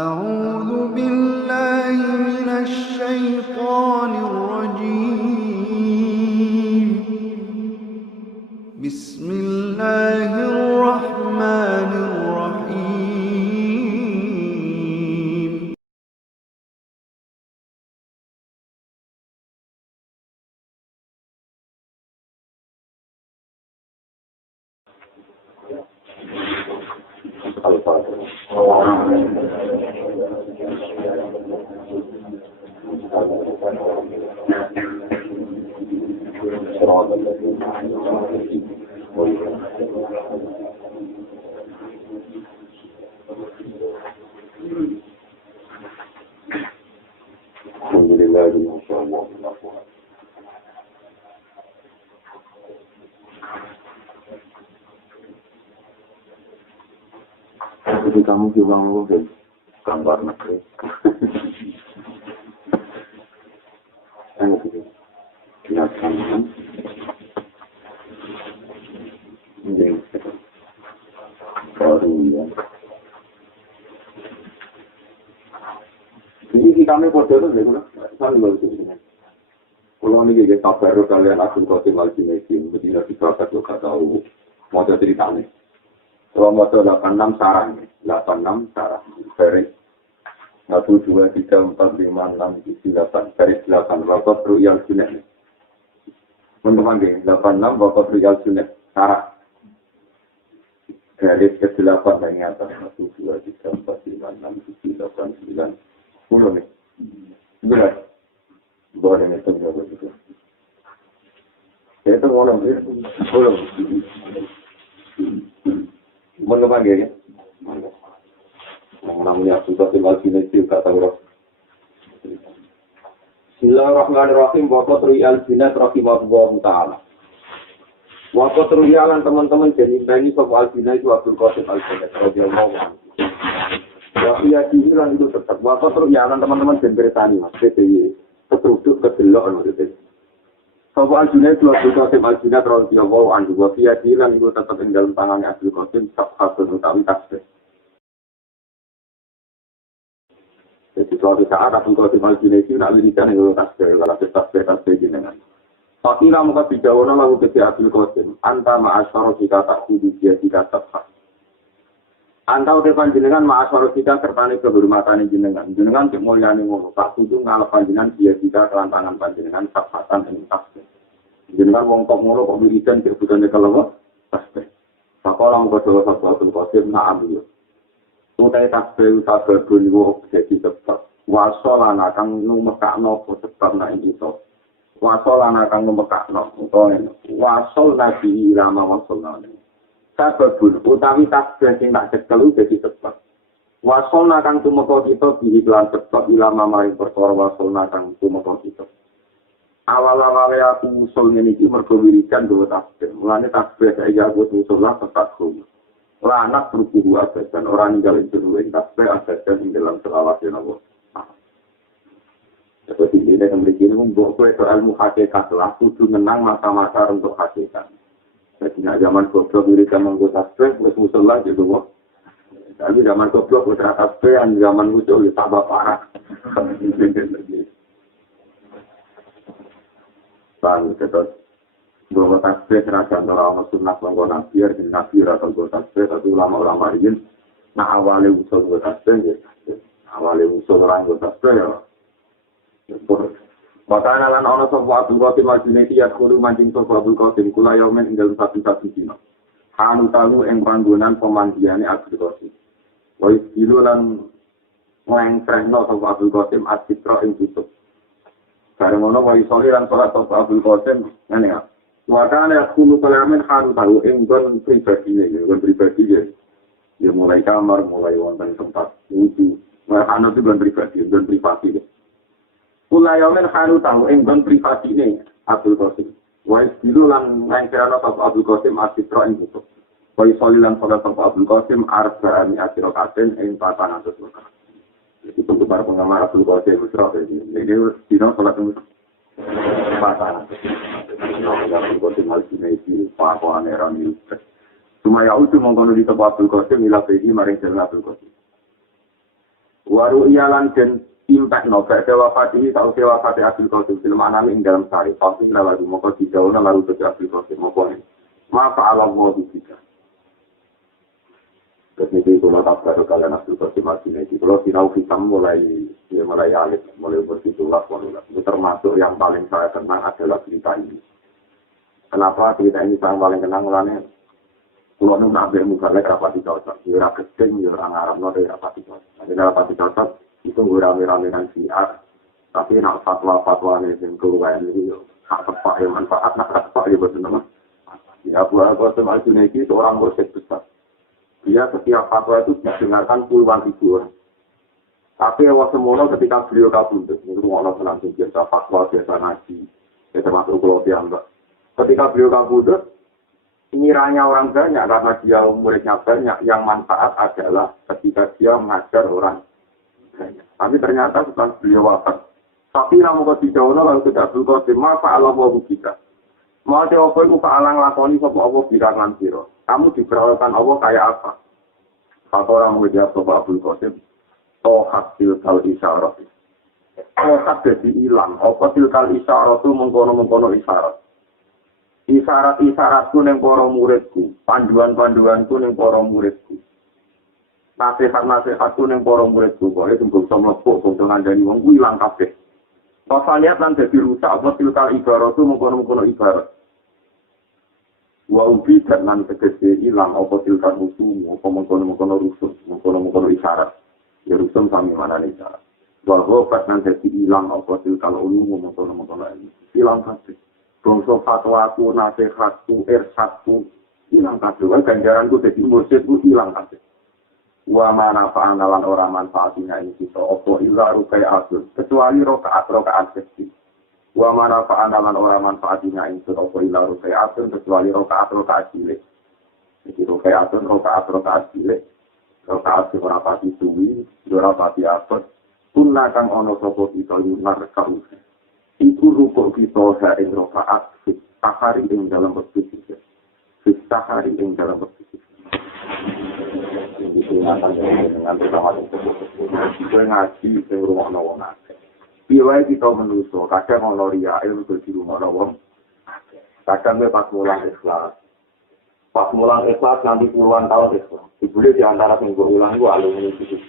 أعوذ بالله من الشيطان الرجيم بسم الله الرحمن الرحيم Jadi kamu juga mau gambar negeri. Ayo kita lihatkan kan. Ini baru ya. Ini kami foto itu juga, saya baru ini. Kalau ini kita kabar kalian langsung kau tinggal di sini, begini kita tahu mau ceritanya. Kalau mau 86 sarang, 86 sarang, garis 1, 2, 3, 4, 5, 6, 7, 8, garis 8, wakot ru'yal sunnah. Teman-teman, 86 wakot ru'yal sunnah, sarang. Garis ke-8 yang atas, 1, 2, 3, 4, 5, 6, 7, 8, 9, 10 nih. 11. Boleh nih, tunggu begitu. Itu ngomong, 10. Menurut ya, namanya sudah tinggal sini kata orang. Bismillahirrahmanirrahim. Waqat riyal binat rahimahullah ta'ala. Waqat riyalan teman-teman jadi ini soal albina itu Abdul Qasim al-Binat radhiyallahu anhu. Ya iya dihilang itu tetap. Waqat riyalan teman-teman jadi bersani mas. Jadi ketutup kedelok maksudnya. Soal albina itu Abdul Qasim al-Binat radhiyallahu anhu. Wa iya dihilang itu tetap di dalam tangannya Abdul Qasim sabhatun utawi tasbih. Jadi suatu saat Abdul Qasim al-Junaidi nak lirikan yang tasbih, kalau tasbih jenengan. Fakila muka bijawana lalu ketika Abdul Qasim, anta ma'asyara kita tak kudu dia tidak tepat. Anta udah panjenengan ma'asyara kita sertani kehormatan jenengan. Jenengan cek mulyani ngono, tak kudu ngalap panjenengan dia tidak kelantangan panjenengan sabhatan yang tasbih. Jenengan wong kok ngono kok lirikan kebutuhannya kalau tasbih. Fakola muka jawa satu Abdul Qasim na'am. Utai tasbih sabar bunyiwo jadi tepat. Wasolana kang numekakno sebab na itu. Wasolana kang numekakno utawa wasol nabi lama wasolana. Sabar bun utawi tasbih sing tak cekel jadi tepat. Wasolna kang tumeka kita diiklan tepat ilama maring perkara wasolna kang tumeka kita. Awal-awale aku usul niki mergo wiridan dhewe tasbih. Mulane tasbih saya aku usul lah tepat kuwi. Lanak berkubu adat dan orang ninggalin dulu yang tasbih adat dan dalam selawat yang Allah. Seperti ini yang memiliki membuat ilmu hakikat lah, kudu menang masa-masa untuk hakikat. Jadi zaman goblok dirikan menggota tasbih, musuh juga. Tapi zaman goblok putra tasbih, yang zaman musuh tambah parah. Bang, kita bahwa tasbih seragam orang sunnah bahwa nabi atau bahwa tasbih atau ulama-ulama ini nah awalnya usul bahwa tasbih awalnya usul orang bahwa tasbih ya maka nalan ono sebuah Abdul Qasim al-Junaidi kudu mancing sebuah Abdul Qasim kula yaumen ing dalem satu dina hanu talu ing panggonan pemandiane Abdul Qasim wa istilu lan ngengkrehno sebuah Abdul Qasim at-titra ing tutup bareng ono wa isoli lan salat sebuah Abdul Qasim ngene ya wakana yakunu kalamin haru tahu enggon pribadi ya. Ya mulai kamar, mulai wonten tempat wudu. Ana itu pribadi, privasi. Kulayomen haru tahu enggon pribadi ne Abdul Qasim. Wa istilu lan ngkerana Abdul Qasim asitra ing tutup. Wa isoli lan pada Abdul Qasim arba'ani asirakaten ing 400 rakaat. Itu untuk para penggemar Abdul Qasim Musra ini dino salat pasangan. Abdul Qasim al-Junaidi pakoan era ini. Cuma ya udah mengkono di tempat Abdul Qasim ila pergi maring jalan Abdul Qasim. Waru iyalan dan impact novel wafat ini tahu wafat Abdul Qasim film anak ing dalam sari pasti lalu moko didawana lalu ke Abdul Qasim moko ma fa'ala wa bika ketika kalau tak ada kalian Abdul Qasim ini kalau sinau kita mulai alit mulai bersitulah itu termasuk yang paling saya kenang adalah cerita ini. Kenapa cerita ini saya paling kenang mulanya kalau nu nabi mubalek rapati cocok ya gedeng ya orang Arab no rapati cocok jadi rapati cocok itu rame-rame dengan siar tapi nak fatwa yang keluar ini hak tepat yang manfaat nak tepat ya betul ya buat semua itu seorang mursyid besar dia setiap fatwa itu didengarkan puluhan ribu orang tapi awal semula ketika beliau kabundut itu orang langsung biasa fatwa biasa ngaji ya termasuk kalau dianggap ketika beliau kabundut ngiranya orang banyak karena dia muridnya banyak yang manfaat adalah ketika dia mengajar orang banyak. Tapi ternyata setelah beliau wafat. Tapi namun kau dijauh lalu tidak berkata maka Allah mau kita. Mau jawab itu kealang lakoni sopo Allah birangan siro. Kamu diperlakukan Allah kayak apa? Satu orang menjawab sopo Abdul Qasim. Tohat tilkal isyarat. Tohat jadi hilang. Apa tilkal isyarat itu mengkono isyarat. Isyarat-isyaratku ning para muridku, panduan-panduanku ning para muridku. Nasihat-nasihatku ning para muridku, kok itu bisa mlepuk bangsa ngandani wong kuwi ilang kabeh. Pasaliat lan dadi rusak apa tilkal ibarat itu mengkono ibarat. Wa ubi dan lan tegese ilang apa tilkal rusuh, apa mengkono rusuh, mengkono isyarat. Ya rusuh sami manane isyarat. Wa gofat lan dadi ilang apa tilkal ulum mengkono ilang kabeh. Bangsa fatwaku, nasihatku, irsatku, hilang kabeh. Ganjaranku jadi mursyidku hilang kabeh. Wa mana fa'analan orang manfaatinya ini kita. Opo illa rukai asul. Kecuali rokaat kecil. Wa mana fa'analan orang manfaatinya ini kita. Opo illa rukai asul. Kecuali rokaat cilik. Jadi rukai asul, rokaat cilik. Rokaat seorang pati suwi, seorang pati abad. Punna kang ono sopo kita lunar kausa. Itu rukuk kita yang rokaat sahari yang dalam waktu kita. Sahari yang dalam waktu kita. Itu dengan bersama kita ngaji di rumah nawang. Biaya kita menuso, kadang ngonoria ilmu di rumah nawang. Kadang pas mulang ikhlas. Pas mulang ikhlas nanti puluhan tahun ikhlas. Dibeli di antara minggu ulang itu alumni itu.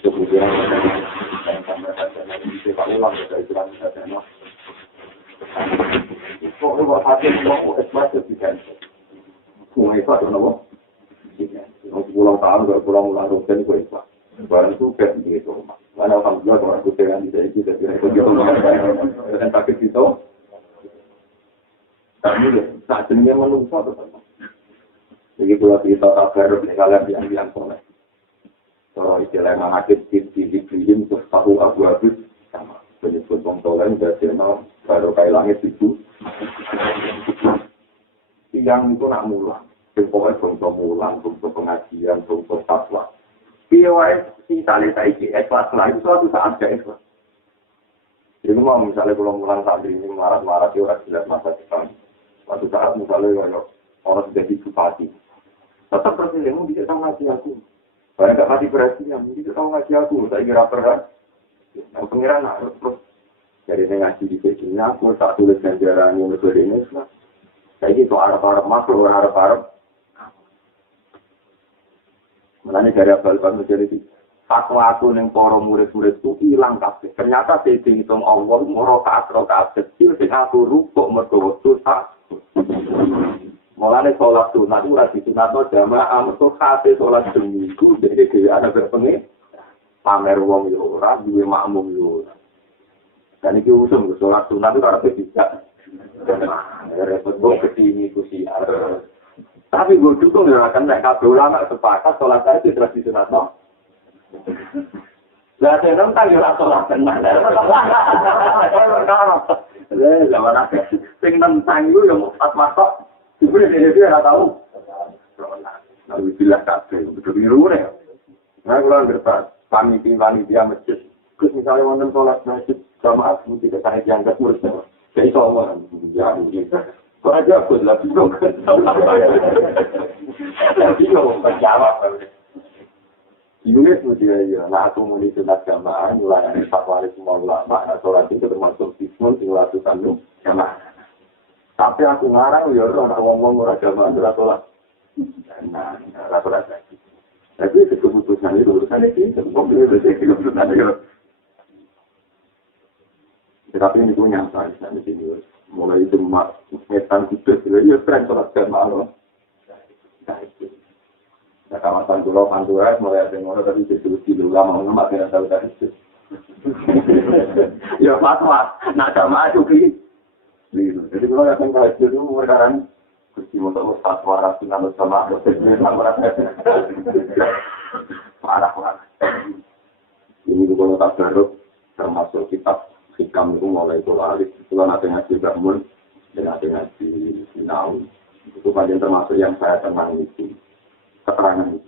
Kemudian kita ulang dari jalan kita kok kok hati mau ikhlas juga. Semua ikhlas kenapa? Pulang tahun enggak pulang rutin kok ikhlas. Barang itu kan gitu. Mana alhamdulillah orang itu dengan itu dan pakai itu. Tapi tak jenisnya menungso teman. Jadi kalau kita kabar kalian yang soleh. Kalau istilah manakib dibeliin terus tahu abu-abu sama penyebut pengtolan nasional baru kayak langit itu yang itu nak mulang pokoknya untuk mulang untuk pengajian untuk fatwa POS si tali saiki ikhlas lah itu suatu saat gak ikhlas jadi mau misalnya kalau mulang saat ini marah-marah itu orang jelas masa depan suatu saat misalnya orang sudah bupati tetap bersilemu bisa sama ngaji aku banyak gak mati berhasilnya, mungkin kita tahu ngaji aku, saya kira berat. Yang pengiran harus terus. Jadi saya ngaji di sini, aku tak tulis ganjaran yang lebih ini, saya gitu harap-harap masuk, harap-harap. Mulanya dari abal-abal menjadi aku yang para murid-murid itu hilang kabeh. Ternyata saya dihitung Allah, rokaat kecil, dengan aku rukuk mergo susah. Mulane sholat sunat itu lagi sunat jamaah mergo kate sholat seminggu jadi dia ada berpengen pamer wong yo ora duwe makmum yo. Dan iki usum sholat sunat itu karep tidak. Repot wong ketini kusi. Tapi gue dukung ya kan nek kabeh ulama sepakat sholat itu tradisi sunat no. Lah tenan tak yo ora sholat tenan. Zaman akeh sing nentang yo yo pas masuk boleh dia nggak tahu. Lalu bilang kabel, betul biru nih. Nah kalau ngerti, panitia masjid, terus misalnya wonten sholat masjid jamaah mesti kesana diangkat murid, jadi soalnya ya mungkin. Kok aja aku lebih dong. Lebih dong menjawab. Yunis mulia ya, nah aku mau disunat jamaah, melayani fatwa semua ulama, nah sholat itu termasuk bismul, tinggal lakukan lu jamaah. Tapi aku ngarang ya, orang ngomong orang jamaah itu sholat. Nah, sholat lagi. Tapi itu keputusan itu, urusan itu, mobil itu keputusan itu. Tapi ini punya apa, di sini, mulai itu metan kudus, ya tren sholat jamaah loh. Nah itu. Nah, kawasan pulau Pantura mulai ada yang tapi itu di lama nggak ada tahu dari itu. Ya fatwa, nak sama juga. Jadi kalau yang kayak itu sekarang kursi motor fatwa rasional sama parah. Ini kalau tak baru termasuk kitab hikam itu mulai polaris. Itu kan ada ngaji bangun dan ada ngaji sinau. Itu bagian termasuk yang saya tenang itu. Keterangan itu.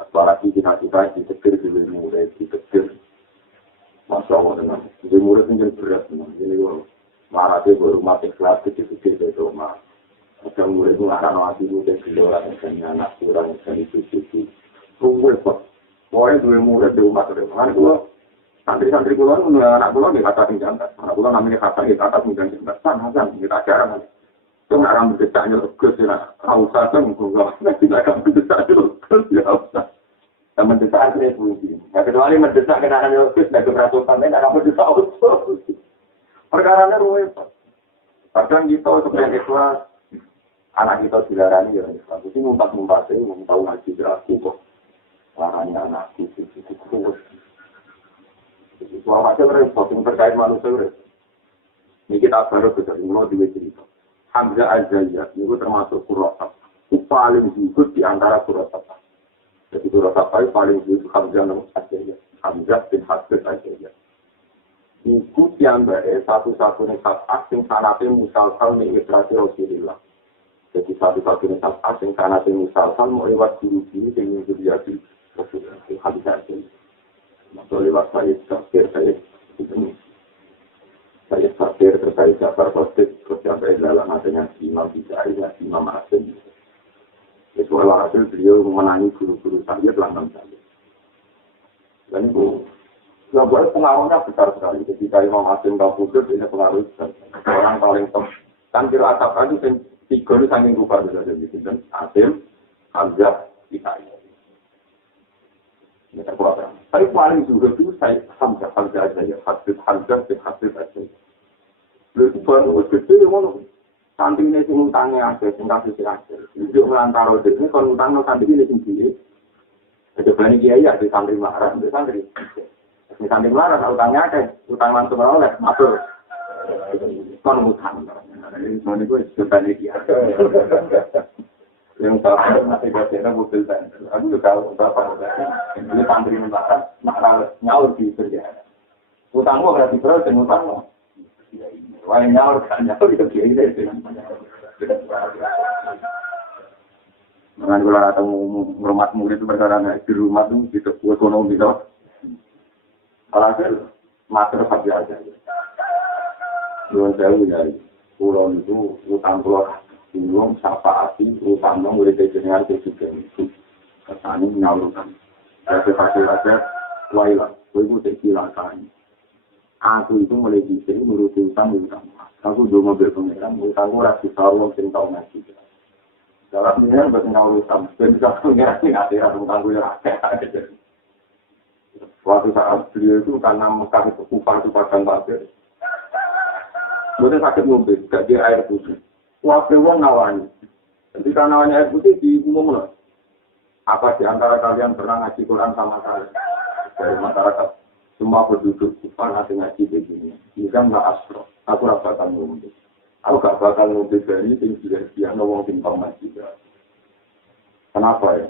Apalagi kita ditekir dulu mulai ditekir. Masya Allah dengan jadi murid ini berat memang. Ini kalau marahnya baru mati kelas kecil-kecil dari rumah. Ada murid itu ngarang lagi murid gelora misalnya anak kurang misalnya itu. Tunggu kok. Pokoknya dua murid di rumah terus. Karena kalau santri-santri pulau itu anak pulau di kata tinggal. Anak pulau namanya kata di atas tinggal. Sana kita ajaran. Itu nggak akan berdesaknya legus ya, usah kan tidak akan berdesaknya legus ya usah. Dan mendesak itu bunyi. Ya kecuali mendesak kenangan legus dan keberaturan tidak akan berdesak legus. Perkaranya rumit. Kadang kita sebenarnya ikhlas, anak kita dilarani ya ikhlas. Itu ngumpat-ngumpat sih, mau tahu ngaji berlaku kok. Laranya anakku itu terus. Itu macam repot yang terkait manusia. Ini kita baru ketemu di cerita. Hamzah al-Jayyat itu termasuk Qur'an. Itu paling juga di antara Qur'an. Jadi Qur'an itu paling juga Hamzah al-Jayyat. Hamzah bin Hasbet al-Jayyat. Itu yang satu-satunya saat asing sanatnya musalsal mengikrasi Rasulullah. Jadi satu-satunya saat asing sanatnya musalsal mau lewat guru-guru yang menjadi Rasulullah. Itu Hamzah al-Jayyat. Maka lewat saya itu saya fakir terkait Jafar Qasib, terus sampai dalam adanya Imam Bidari, Imam Asim. Itu hasil beliau memenangi guru-guru saya pelanggan saya. Dan itu, buat pengaruhnya besar sekali. Ketika Imam Asim kabudut, ini pengaruh besar. Orang paling top. Kan kira asap itu tiga itu saking rupa bisa jadi. Dan Asim, Hamzah, Bidari. Ini tak kuat. Tapi paling juga itu saya Hamzah aja ya. Hamzah aja. Lalu baru gede ngono. Santri ini ngutangnya aja, tinggal sisi aja. Itu melantaro ini kalau ngutang santri ini sendiri. Ada banyak kiai ya di santri marah, di santri. Di santri marah utangnya aja, utang langsung oleh matur. Kon ngutang. Ini soalnya gue sudah banyak kiai. Yang saya masih baca mobil saya. Aku juga tahu berapa. Ini santri marah, nyaur di kerja. Utangmu berarti terus dan utangmu. Wah nyaur itu kiai deh. Dengan kalau atau rumah murid itu perkara di rumah itu bisa ekonomi itu. Alhasil mater saja aja. Nuwun sewu ya. Pulau itu utang pulau bingung siapa asing utang mulai dengan presiden itu kesani nyalurkan. Saya aja wailah, itu silakan. Aku itu mulai bisa ngurusi utang. Aku dulu mobil pengeran, utangku rasa tahu sing tahu ngaji. Dalam ini buat ngawal utang, dan bisa punya akhirat utangku yang ada. Suatu saat beliau itu karena Mekah itu kupar itu padang pasir. Kemudian sakit mobil, gak dia air putih. Waktu itu ngawani. Ketika nawanya air putih diumumkan. Apa di antara kalian pernah ngaji Quran sama saya? Dari masyarakat. Semua penduduk kupar nanti ngaji begini. Ini kan nggak astro. Aku rasa akan ngomong. Aku gak bakal ngomong dari ini. Dia ngomong tentang ngaji. Kenapa ya?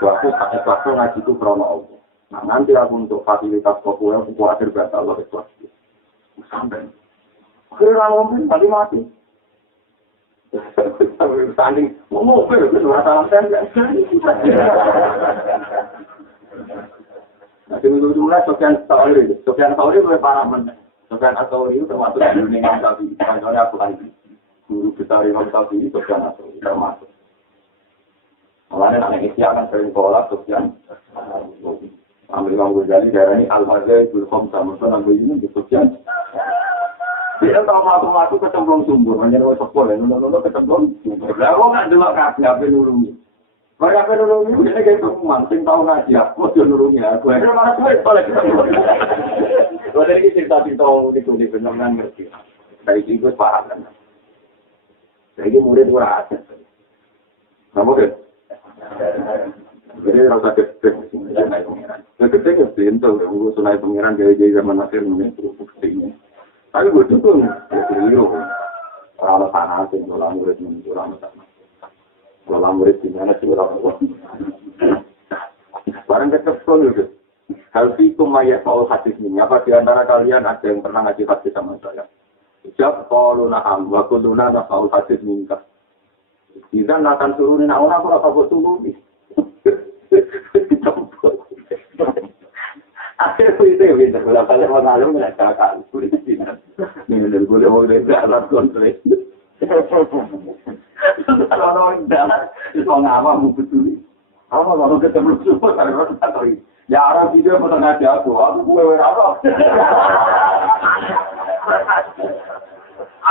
Waktu ngaji itu krono Allah. Nah nanti aku untuk fasilitas populer, aku khawatir batal Allah ikhlas. Sampai. Akhirnya ngomong tadi mati. Tanding. Ngomong itu masalah saya nggak jadi. Nah, dulu mulai Sofyan Sauri itu para menteri. Sofyan Sauri itu termasuk di Imam Syafi'i. Contohnya aku lagi guru besar Imam Syafi'i Sofyan Sauri termasuk. Makanya anak Isya kan sering kolak Sufyan. Ambil Imam Ghazali darah ini Al-Mazhab Bulkhom sama Sunan ini di Sufyan. Dia tahu matu-matu kecemplung sumber, hanya lewat sepol ya, nol kecemplung sumber. Lalu nggak delok kabeh nulungi. Mereka nulungi, dia kayak teman, sing tahu ngaji, aku dia nulungi aku. Ada mana tuh itu lagi. Kalau dari cerita-cerita itu di benar-benar ngerti. Dari itu paham kan. Jadi murid kurang ada. Kamu deh. Jadi rasa kecil, sunai pengiran. Kecil kecil itu, sunai pengiran gaya-gaya zaman akhir itu buktinya. Tapi gue tuh beliau orang tanah sih, orang murid di mana sih orang tua. Barang kecil itu, hal itu maya kalau hadis ini. Apa di antara kalian ada yang pernah ngaji hadis sama saya? Jawab kalau naham, waktu dulu naham kalau hadis minta. Kita akan turunin orang apa buat turunin. Akhirnya itu bisa kalau kalian mengalir mengatakan kulit Cina, ini boleh boleh jalan konflik. Kalau orang jalan itu ngapa betul? Apa kalau ketemu semua kalau tahu ya orang video pernah ngajak aku gue apa?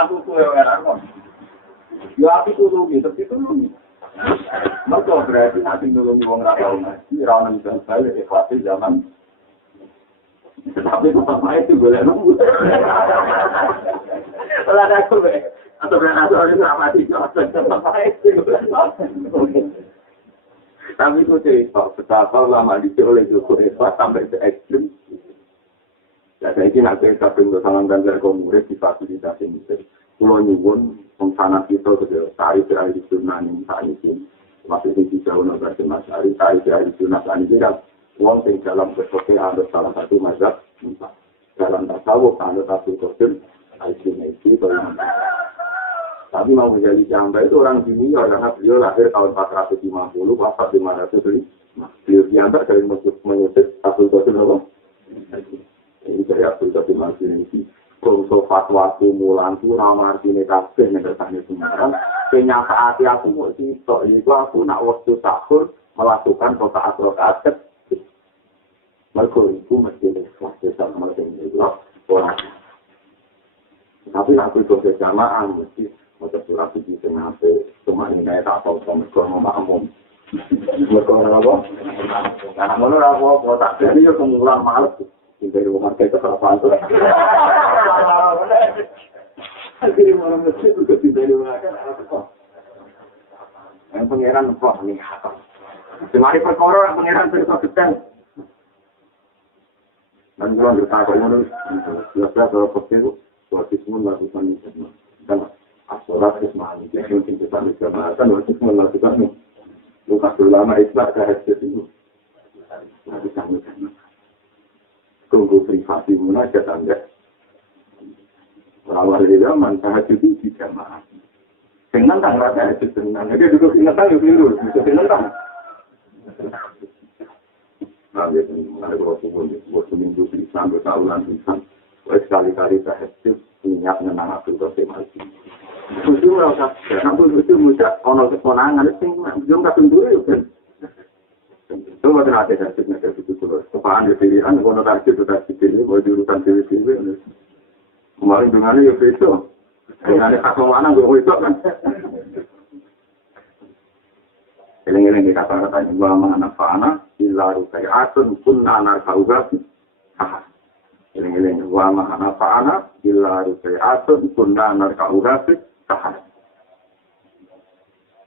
Aku gue apa? Ya aku tuh tapi itu mereka berarti nanti dulu di orang tahu nanti orang yang balik ikhlas zaman. Tapi tetap itu boleh nunggu. Kalau ada aku atau berarti orang itu amati tetap itu. Tapi itu cerita betapa lama dicolek itu hebat sampai ke ekstrim. Ya saya ini nanti satu bersama dengan komunis difasilitasi musik. Pulau nyuwun pengsana kita ke tarik dari Sunan saat ini. Masih di jauh negara Mas Ari tarik dari Sunan saat ini kan. Uang yang dalam berkopi ada salah satu mazhab dalam tasawuf ada satu kosim al-Junaidi tapi mau menjadi jamba itu orang dunia karena beliau lahir tahun 450 wafat 505 beliau diantar dari mengusip Abdul Qasim apa? Ini dari Abdul Qasim al-Junaidi konsol fatwa mulan itu nama artinya kabeh yang bertanya semarang kenyataan aku mau cerita ini aku nak waktu sahur melakukan rokaat mereka itu mesti ikhlas sama dengan orang. Tapi aku itu berjamaah mesti mau surat di tengah cuma ini tak tahu sama kalau mau mereka apa? Karena mana apa tak jadi ya pengulang malas dari rumah kita apa itu. Jadi malam mesti juga tidak dilakukan apa. Yang pangeran kok nih apa? Semari perkara pangeran terus dan kalau kita kemudian jelasnya kalau kecil waktu semua melakukan itu dan asolat kesmani jadi mungkin kita bisa melakukan waktu semua melakukan bukan ulama Islam terhadap itu nanti kami tunggu privasi munajat anda awal dari zaman tahajud di jamaah dengan tanggal tahajud dengan jadi duduk ingatkan dulu bisa ingatkan. Nah, biasanya mengenai waktu minggu sampai tahunan bisa, sekali-kali tahajud ingat menang Abdul Qasim lagi. Itu rasa, Abdul Qasim muda, ono keponangan itu, belum tak tunggu ya kan? Itu waktu nanti tahajudnya kayak gitu terus. Kepaan di pilihan, ono tahajud pilih, mau diurutan pilih. Kemarin dengannya ya besok, dengannya kakak mana gue besok kan? Eleng-eleng dikata-katanya bahwa anak-anak illa rukai'atun kunna narka'ugat eleng-eleng bahwa anak-anak illa rukai'atun kunna narka'ugat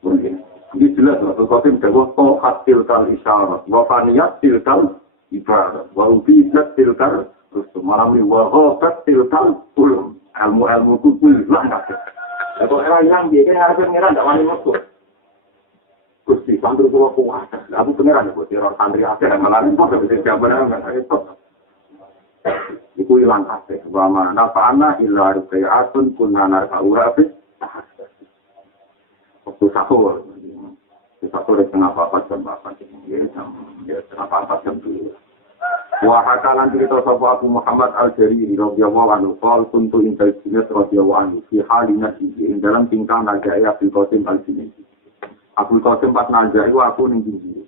mungkin ini jelas waktu kotim bahwa tohat tilkal isyarat wafaniyat tilkal ibarat wa'ubijat tilkal malam ini wahobat tilkal ulum ilmu-ilmu kubul lah kalau era yang dia kan harus mengira tidak wani masuk Gusti santri kula kuat. Aku pengeran kok teror santri akeh malah kok bisa gambaran itu. Iku ilang kabeh. Wa mana fa'ana illa ruqyatun kunna narka'uha fi. Waktu sahur. Sahur setengah 4 jam 8 setengah 4 jam dulu. Wa hakalan cerita sapa Abu Muhammad Al-Jariri radhiyallahu anhu qol kuntu inda Jinnah radhiyallahu anhu fi halina ing dalam tingkah najaya Abdul Qasim Al-Junaidi. Abdul Qasim pas nazar iku aku ning ndi.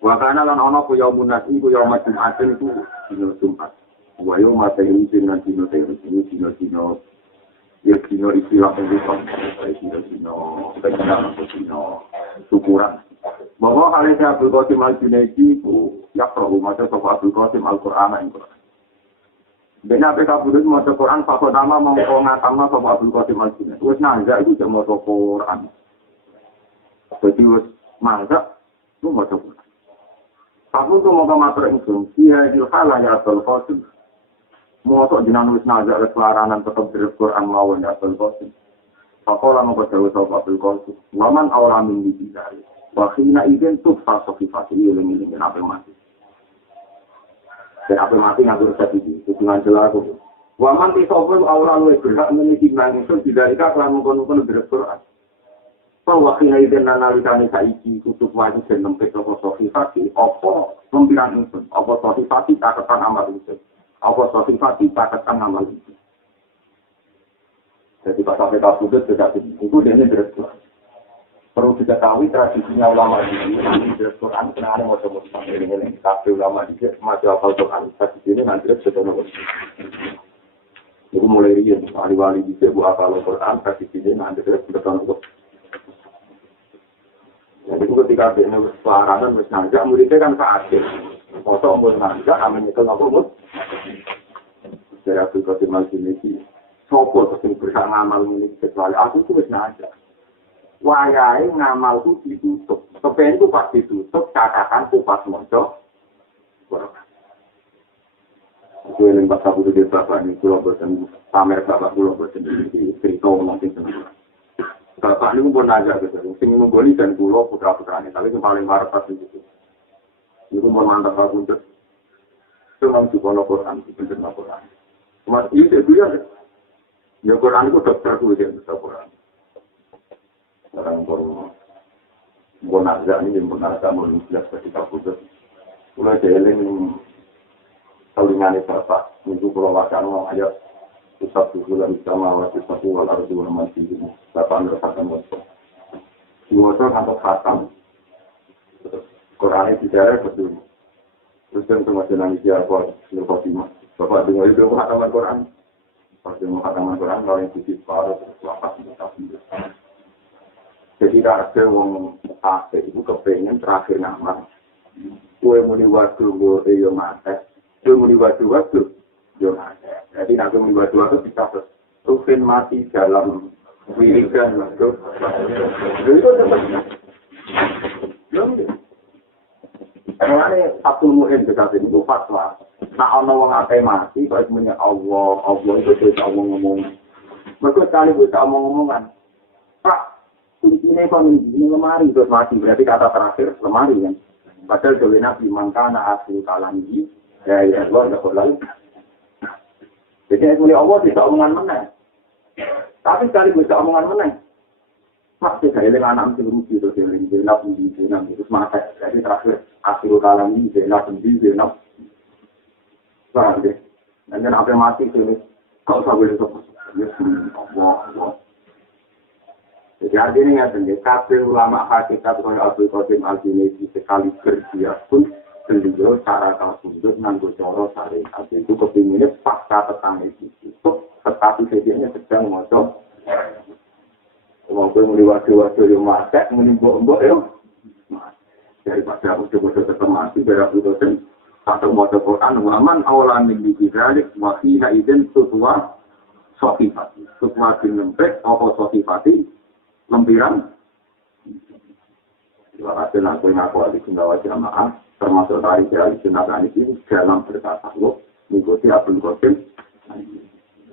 Wa kana lan ana ku yaumun nasi ku yaumul jumatin ku dina Jumat. Wa yaum materi dengan dina dina ya dina istilah pembukaan dina syukuran. Bahwa hari Abdul Qasim Al-Junaidi ku ya perlu maca sapa Abdul Qasim Al-Qur'an itu. Dene ape kabudut maca Quran fakot nama mongko ngatama sapa Abdul Qasim Al-Junaidi. Wis nazar iku jek maca Quran. Jadi wis nazar lu maca Quran. Aku tuh mau matur ingsun, iya ilhala ya Abdul Qasim. Mosok jenengan wis nazar kelaranan tetep direp Quran mawon ya Abdul Qasim. Pakola mongko dawuh sapa Abdul Qasim. Waman ora min dicari. Wa khina idzin tufa sofifati eling-eling ape mati. Dan apa mati ngatur tadi itu dengan jelas aku. Waman ti sopul aura luwe berhak memiliki nangis tidak iklan mengkono-kono Quran. Bahwa kina iden nalikane saiki kutub wajib dan nempet apa sofifati apa pempiran itu apa sofifati catatan amal itu apa sofifati catatan amal itu. Jadi pas sampai kabudut tidak itu dia Quran. Perlu diketahui tradisinya ulama di Quran kenapa macam-macam ini tapi ulama di macam apa Quran tradisi ini nanti sudah nomor. Jadi mulai dia wali-wali di buat kalau Quran tradisi ini nanti sudah nomor. Jadi ketika dia pelajaran bersengaja muridnya kan keakhir. Foto bersengaja amin itu nggak perlu. Saya tuh kasih masih ini sopo terus bersama amal milik kecuali aku tuh bersengaja. Wayahe ngamal ku ditutup. Kepen ku pas ditutup, catatan ku pas moco. Aku yang pas aku di bapak ini, pulau bosan, pamer bapak pulau bosan, cerita mungkin senang. Bapak ini pun aja gitu, sing menggoli dan pulau putra-putranya, tapi yang paling marah pasti itu. Itu pun mantap aku untuk cuma juga Quran, bener Quran. Cuma itu ya, ya Quran itu dokter ku yang bisa Quran. Orang baru bonazak ini bonazak menulis ketika putus. Mulai jalan telinga bapak untuk perwakilan orang ayat pusat bulan sama waktu satu walau dua masih ini. Bapak merasakan motor. Di motor atau khatam. Quran itu bicara betul. Terus yang termasuk nangis apa lepas lima. Bapak dengar itu khataman Quran. Pas dengar khataman Quran kalau yang sedikit baru terus lapas tapi. Jadi ada orang kafir itu kepengen terakhir nama. Kue mau diwadu yo mate. Kue mau diwadu yo mate. Jadi nak mau diwadu bisa Rufin mati dalam wiridan itu. Itu tetap. Karena Abdul Muhim dekat ini fatwa. Nak ono wong ate mati, baik punya Allah itu bisa ngomong. Mereka sekali bisa ngomong-ngomongan. Pak ini ini lemari terus mati berarti kata terakhir lemari kan. Padahal dewe nabi mangkana asli kalangi ya luar nggak boleh. Jadi mulai Allah tidak omongan meneng. Tapi sekali bisa omongan meneng. Pak saya dengan anak itu rugi terus yang jenab di jenab itu mati. Jadi terakhir asli kalangi jenab di jenab. Paham deh. Dan apa mati itu kau sampai itu. Ya Allah. Jadi artinya nggak kabeh ulama hakikat kaya Abdul Qasim Al-Junaidi sekali kerja pun beliau cara kabudut nganggo cara syariat itu kepinginnya fakta tentang itu tetapi sedianya sedang maca wong meliwati-wati yo masak menimbok-embok yo daripada udah tetap mati berak Qasim atau maca Quran waman awalan min dzalik wa fiha idzin tutwa sofifati tutwa dinempet apa sofifati lempiran hasil aku ahli sunnah jamaah termasuk dari ahli sunnah ini dalam bertasawuf mengikuti Abdul Qasim.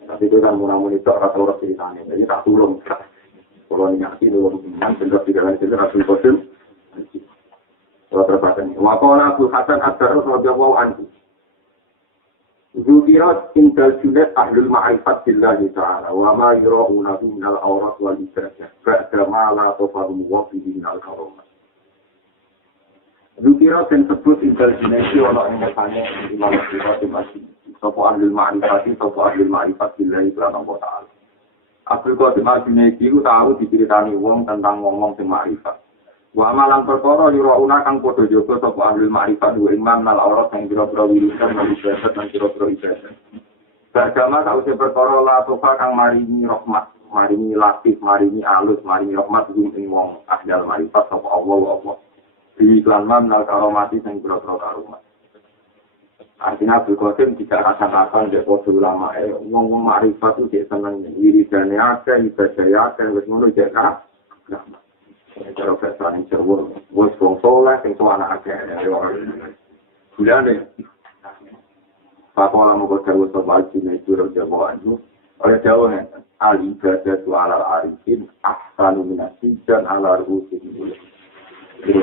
Tapi itu kan murah-murah itu orang ceritanya jadi tak tulung kalau nyaksi dulu benar tidak lain Abdul Qasim kalau terbatas waqala Abu Hasan Ad-Darr radhiyallahu anhu Zukirat indal junaid ahlul ma'rifat billahi ta'ala wa ma yura'unahu minal awrat wal ibadah ba'da ma la tofarum wafihi minal karomat. Zukirat yang sebut indal junaid wala yang bertanya imam sifat masih sopo ahlul ma'rifat billahi ta'ala. Abdul Qasim Al-Junaidi itu tahu diceritani wong tentang wong-wong yang ma'rifat. Wa malang perkara yurauna kang padha jaga sapa ahli ma'rifat wa imam nal aurat sing pira-pira wiridan lan ibadat lan pira-pira ibadah. Beragama sause perkara la tofa kang maringi rahmat, maringi latif, maringi alus, maringi rahmat ing wong ahli ma'rifat sapa Allah. Di iklan nal karomati sing pira-pira karumat. Artinya Abdul Qasim tidak rasa-rasa dari podo ulama wong ma'rifat itu seneng wiridane akeh, ibadah akeh, wis ngono jek rahmat. Cara bahasa ini Jawa, wis wong soleh sing tuwa anak akeh. Bulane Pakola mau Jawa soal Cina itu Jawa itu oleh Jawa al-ibadah tu ala arifin ahsanu minasi dan ala rusin. Jadi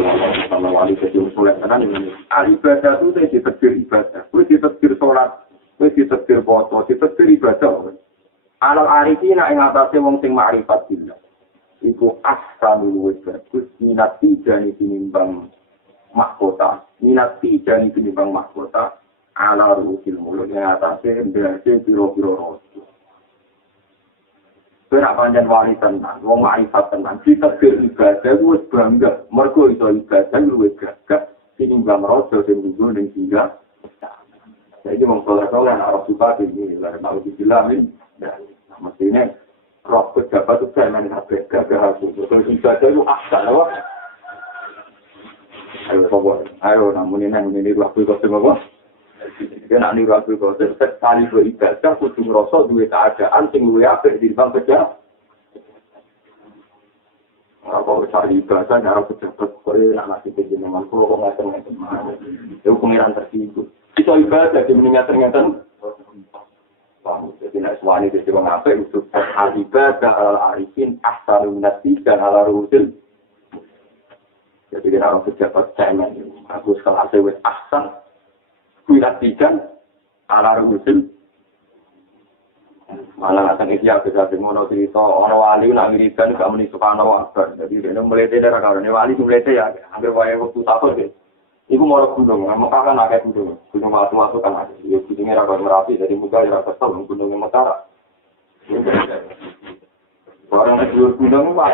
sama wali kecil soleh kan al-ibadah itu ditetir ibadah, itu ditetir sholat, itu ditetir puasa, ditetir ibadah. Ala arifin ing atase wong sing ma'rifat billah. Iku ahsanul bagus minati jani tinimbang mahkota ala ruusil mulut yang atasnya berhasil biro-biro rosu berak panjang wali tenang wong ma'rifat tenang kita beribadah itu bangga mergo itu ibadah itu gagak tinimbang rosu yang dulu dan hingga jadi mengsoleh-soleh arah suka ini mau dibilamin mestinya roh pejabat itu saya main HP, gagah aku. Kalau ibadah itu aksa, apa? Ayo, sobat. Ayo, namun ini waktu itu semua. Dia nak niru waktu itu. Sekali beribadah, kudu ngerosok, duit keadaan, sing duit apa di bang pejabat. Kalau cari ibadah, nyara pejabat, kalau nak ngasih kejenengan, kalau kok ngaceng-ngaceng. Itu pengiran tersinggung. Kita ibadah, dia mengingat-ingatkan. Jadi nak suami dia cuma ngapain untuk al-ibadah al-arifin ahsanu minati dan ala-rusil. Jadi kita orang pejabat cemen. Aku sekarang sewet ahsan minatikan ala-rusil. Malah akan isya bisa ngono cerita orang wali nak wiridan gak muni subhanallah akbar. Jadi dia melete darah karena wali itu melete ya. Hampir wae waktu sahur deh. Iku mau gunung, Mekah kan agak gunung waktu-waktu kan ada. Ya gunungnya rakyat Merapi, dari muda ya rakyat tahu gunungnya Mekah. Orang yang dulu gunung itu,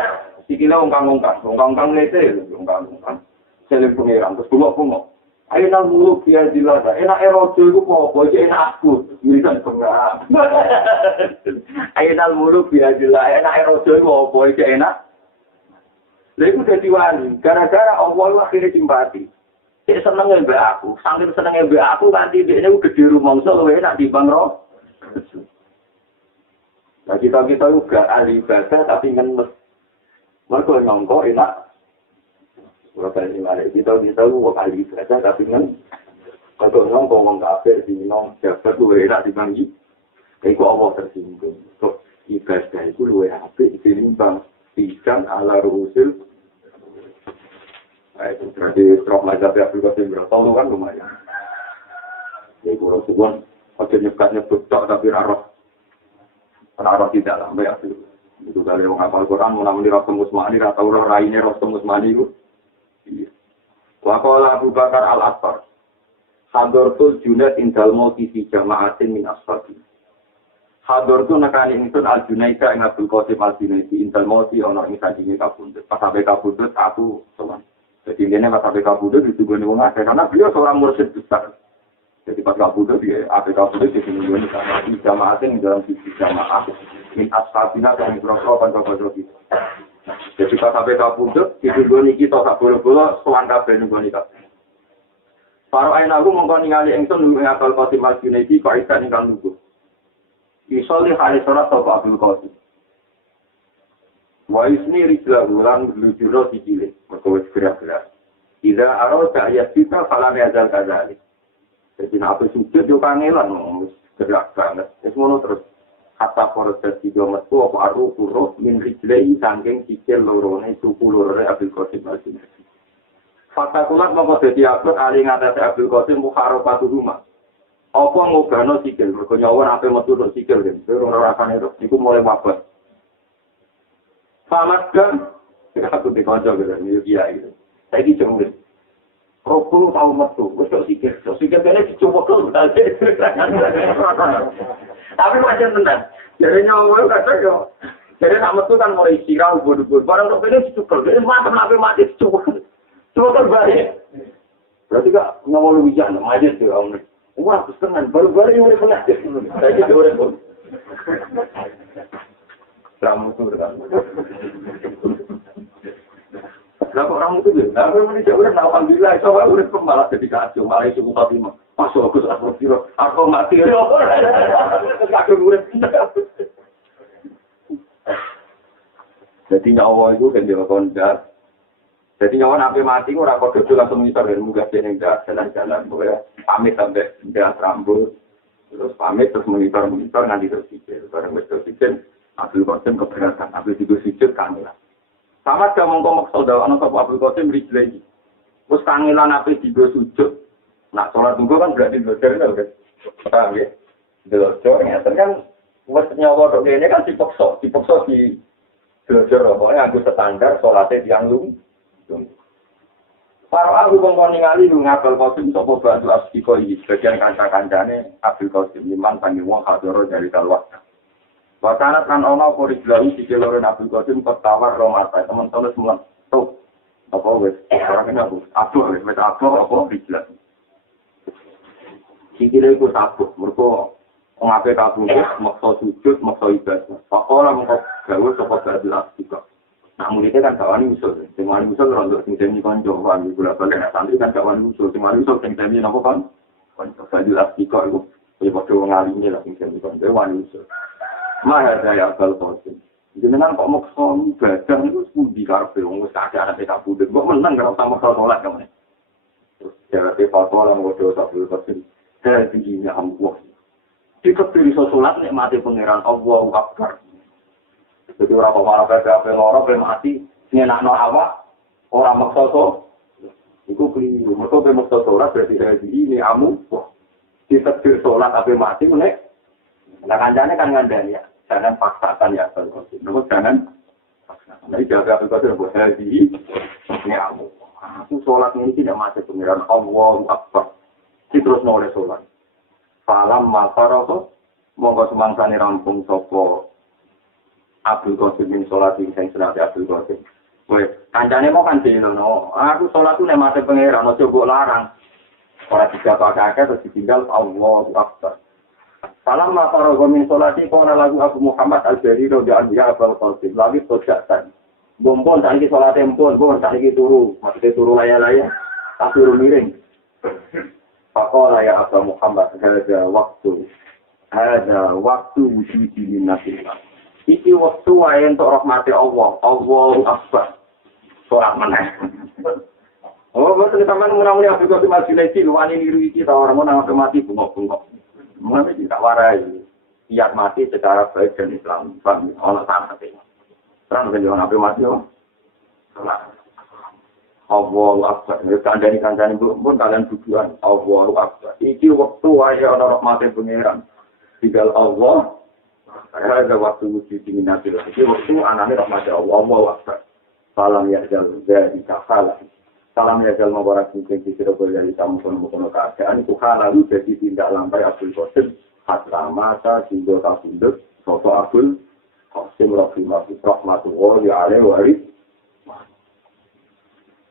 sikilnya ongkang-ongkang lete, ongkang-ongkang. Selim pengiran, terus bungok-bungok. Ayo nang muluk biar dilada, enak erojo itu apa, enak aku, wiridan pengang. Ayo nang muluk biar dilada, enak erojo itu apa, enak. Lalu itu jadi wani, gara-gara Allah akhirnya simpati. Dia seneng mbak aku, sambil seneng mbak aku nanti dia ini gede rumah so enak di bang roh. Nah kita juga ahli ibadah tapi ngenes. Mereka nyongko enak. Berapa ini ada kita juga ahli ibadah tapi ngenes. Mereka nyongko orang kafir di nong jabat lu enak di bang ini. Itu Allah tersinggung. So ibadah itu lu enak ditimbang pisang ala rusul. Itu berarti roh mazhab Abdul Qasim bertolu kan lumayan. Jadi kalau sebuah ojo nyebut tok tapi roh tidak lambe ya. Itu kali orang hafal Quran mau namanya roh musmani atau roh raine roh musmani itu. Waqala Abu Bakar Al-Asfar. Hadortul Junaid indal mauti fi jama'atin min ashabi. Hadortu nekani ingsun Al-Junaida ing Abdul Qasim Al-Junaidi indal mauti ana ing sandinge kabundut. Pas sampai kabundut aku sowan. Jadi ini pas APK Buddha ditunggu wong akeh karena beliau seorang mursyid besar. Jadi pas Buddha di APK Buddha ditunggu karena di jamaah ini dalam sisi jamaah min ashabina dan mikroskop dan kabel itu. Jadi pas APK Buddha ditunggu kita tak boleh-boleh sowan kabeh nunggu nikah. Para ayin aku mongko ningali ingsun ing Abdul Qasim Al-Junaidi kaitan ingkang lugu. Iso li hari salat sapa Abdul Qasim. Wa isni rijla ulang lujuro sikile mergo gerak-gerak. Ida arada ayat kita falan yazal kadzalik. Jadi apa sujud yo kangelan gerak banget. Wis ngono terus kata proses tiga metu apa aru kuro min rijlai saking sikil lorone suku lorone Abdul Qasim Al-Junaidi. Fakta kulat mongko dadi abot ali ngatasi Abdul Qasim mukharafatu rumah. Apa ngobano sikil mergo nyawa ape metu tok sikil kan. Ora rasane tok iku mulai wabah. Selamat kan, aku dikonco gitu, ya gitu. Saya dicembur. 20 tahun metu, wis tok sikir kene dicoba kok. Tapi macam tenan. Jadi nyawa kata yo Jadi nama itu kan mulai sirah, ubur-ubur. Barang rokok ini cukup. Jadi mati cukup. Cukup terbalik. Berarti kak, nggak mau lebih jangan. Majid tuh, Om. Wah, terus tenan. Baru-baru ini udah penyakit. Saya gitu udah pun. Ramu tuh kan. Berapa orang itu tuh? Tapi Indonesia udah alhamdulillah. Coba udah malah jadi kacau. Malah itu buka lima. Masuk aku saat berkira. Aku mati. Kacau udah. Jadi nyawa itu kan dia kondak. Jadi nyawa nabi mati orang kode itu langsung ngisor dan mudah jenengga jalan-jalan boleh pamit sampai jalan rambut. Terus pamit terus monitor nanti terus sikil. Barang terus sikil, Abdul Qasim keberatan. Abdul itu sikil kangelan. Sama dia ngomong saudara anak Abdul Qasim beri lagi. Terus kangelan nabi tiga sujud. Nak sholat tunggu kan berarti belajar kan? Paham ya? Belajar ya. Ternyata buat nyawa dok ini kan dipaksa di belajar pokoknya aku standar sholatnya tiang lu. Para aku ningali lu ngapal Qasim sapa bantu asdiko iki bagian kanca-kancane Abdul Qasim liman panggil wong hadoro dari kalwat. Wacana kan ana apa rijlawi sikilore Abdul Qasim ketawar romata teman-teman semua tuh apa wis orang kena aku wis apa rijlah. Sikile ku takut mergo ngape kabeh maksa sujud maksa ibadah. Pakola mengko gawe sapa bantu asdiko. Nah, muridnya kan kawan usul. Semua usul untuk sing konco kan gula balik santri kan kawan usul. Semua usul sing semi napa kan? Konco jelas dikok iku. Ya padha wong aline lah sing semi konco kawan usul. Mahal saya akal Qasim. Jenengan kok maksa ibadah itu pundi karepe wong wis kadang tak budhe. Kok menang karo sama salat kemene. Terus jare fatwa lan wodo Abdul Qasim. Saya tingginya Allah. Jika diri salat nek mati pangeran Allahu Akbar. Jadi orang apa-apa apa loro mati nyenakno awak orang maksa to iku keliru mergo maksa salat berarti ini amu ditekdir salat ape mati menek nah kancane kan ngandani ya jangan paksakan ya kalau nomor jangan paksakan jadi jaga betul buat ini amu aku salat ini tidak mati pengiran Allahu Akbar terus oleh salat falam mafaraqo monggo semangsane rampung sapa Abdul Qasim min sholat sing senate Abdul Qasim. Kowe kancane mau kan dinono. Aku sholat ku nek mate pangeran aja mbok larang. Ora digapake terus ditinggal Allahu Akbar. Salam mataro min sholati kana lagu Abu Muhammad Al-Bari radhiyallahu anhu Abdul Qasim lagi sojatan. Bombon saiki sholat tempon, bon saiki turu, maksudnya turu laya-laya, tak turu miring. Faqala ya Abu Muhammad ada waktu wujudi minnatillah. Iki waktu wae entuk rahmati Allah. Allahu Akbar. Sholat meneh. Oh, betul sampean muna-muna Abdul Qasim Al-Jilani luwani niru iki ta ora menawa mati bungok-bungok. Mulane tidak warai. Siap mati secara baik dan Islam. Ono sanate. Terang ben yo nabi mati yo. Allahu Akbar. Nek kandhani-kandhani pun kalian tujuan Allahu Akbar. Iki waktu wae ana rahmati pangeran. Tinggal Allah ada waktu wujud di minatil. Jadi waktu anaknya rahmat Allah. Allahu Akbar. Salam ya jal dari kafala. Salam ya jal mabarak mungkin kita boleh dari tamu kono keadaan itu halalu jadi tindak lampai Abdul Qasim. Hatta mata simbol kabundut. Soto Abdul Qasim rahmatullahi alaihi wa alihi.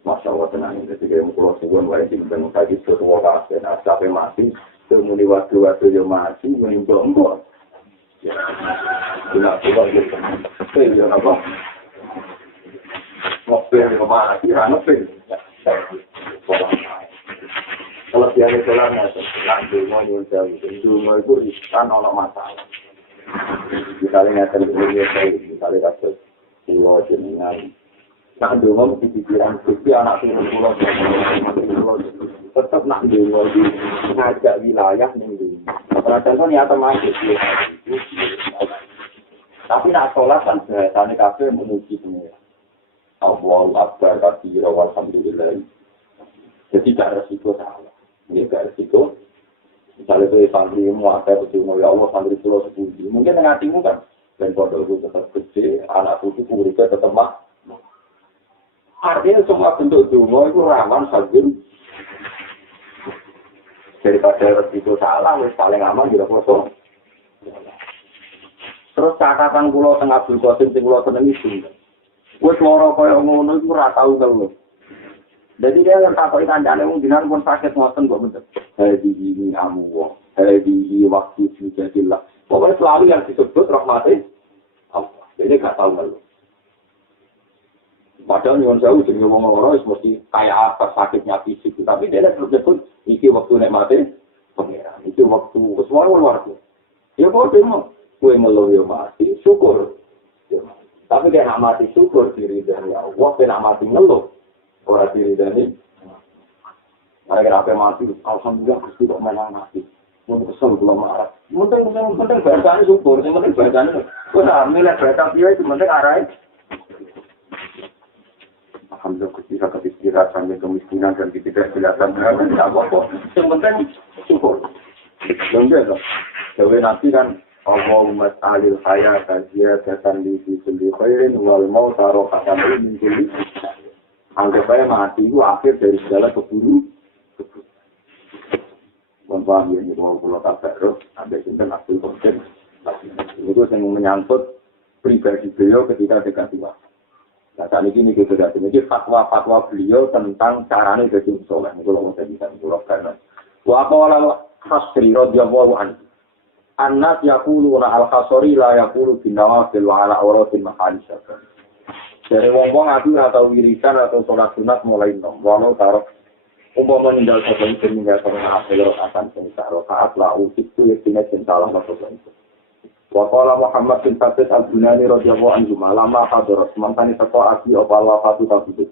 Masya Allah tenang. Jadi kita mengkulau sebuah wajib dan mengkaji sebuah kasih. Nah, sampai mati. Semuli waktu-waktu yang mati menimbul-embul. Ya, tidak coba gitu. Saya apa? Ngopi kemana? Kira ngopi. Kalau dia ada jalan, lanjut mau nyusul. Dulu itu kan orang masalah. Misalnya terjadi misalnya kasus pulau jenengan. Nah dulu di pikiran bukti anak pulau tetap nak dulu ngajak wilayah nih dulu. Contoh niat masuk. Tapi nak sholat kan biasanya kafe memuji pengira. Allahu Akbar katsira walhamdulillah. Jadi tidak resiko salah. Ini tidak resiko. Misalnya itu santri muasai betul ya Allah santri pulau 10. Mungkin dengan hatimu kan. Dan bodoh itu tetap kecil, anak putih muridnya tetap mak. Artinya semua bentuk dungo itu rawan sabun. Daripada resiko salah, paling aman tidak kosong. Terus catatan kula teng Abdul Qasim sing kula seneng iki. Wis lara kaya ngono iku ora tau telu. Jadi dia takoki kancane wong dinan pun sakit ngoten kok bener. Hadi ini amu. Hadi waktu sujudillah. Pokoknya selalu yang disebut rahmatnya Allah. Jadi gak tahu lalu. Padahal nyuwun sewu jenenge wong loro wis mesti kaya apa sakitnya fisik. Tapi dia terus disebut iki waktu nek mati pangeran. Iki waktu wis luar biasa. Ya kok demo kowe ngeluh yo mati syukur. Tapi dia nak mati syukur diri dari Allah, dia nak mati ngeluh. Orang diri dari mereka apa mati, alhamdulillah Gusti kok malah mati. Mun kesel belum marah. Penting bacaan syukur, yang penting bacaan. Wes milih baca piye itu penting arahe. Alhamdulillah Gusti kakak istirahat sampai kemiskinan dan tidak kelihatan apa-apa. Yang penting syukur. Yang biasa. Dewe nanti kan Allahumma ta'alil hayat ziyadatan li fi kulli khairin wal maut rohatan min kulli. Anggap saya mati itu akhir dari segala keburu. Paham ya, ini kalau tak terus, ada cinta Abdul Qasim. Itu yang menyangkut pribadi beliau ketika dekat tua. Nah, saat ini kita tidak ini fatwa beliau tentang caranya jadi soleh. Itu kalau saya bisa menjelaskan. Wa qala Khasri radhiyallahu anhu. An-nas yaquluna al-khasri la yaqulu bin nawafil wa ala awratil mahalisah. Dari wong-wong aku atau wiridan atau sholat sunat mulai nom. Walau taruh umpama meninggal sesuatu itu meninggal karena akhir akan semisal rokaat lau itu yakinnya cintalah sesuatu itu. Waqala Muhammad bin Fatih al-Bunani radhiyallahu anhu lama hadirat mantani teko aki apa Allah fatu tabidu.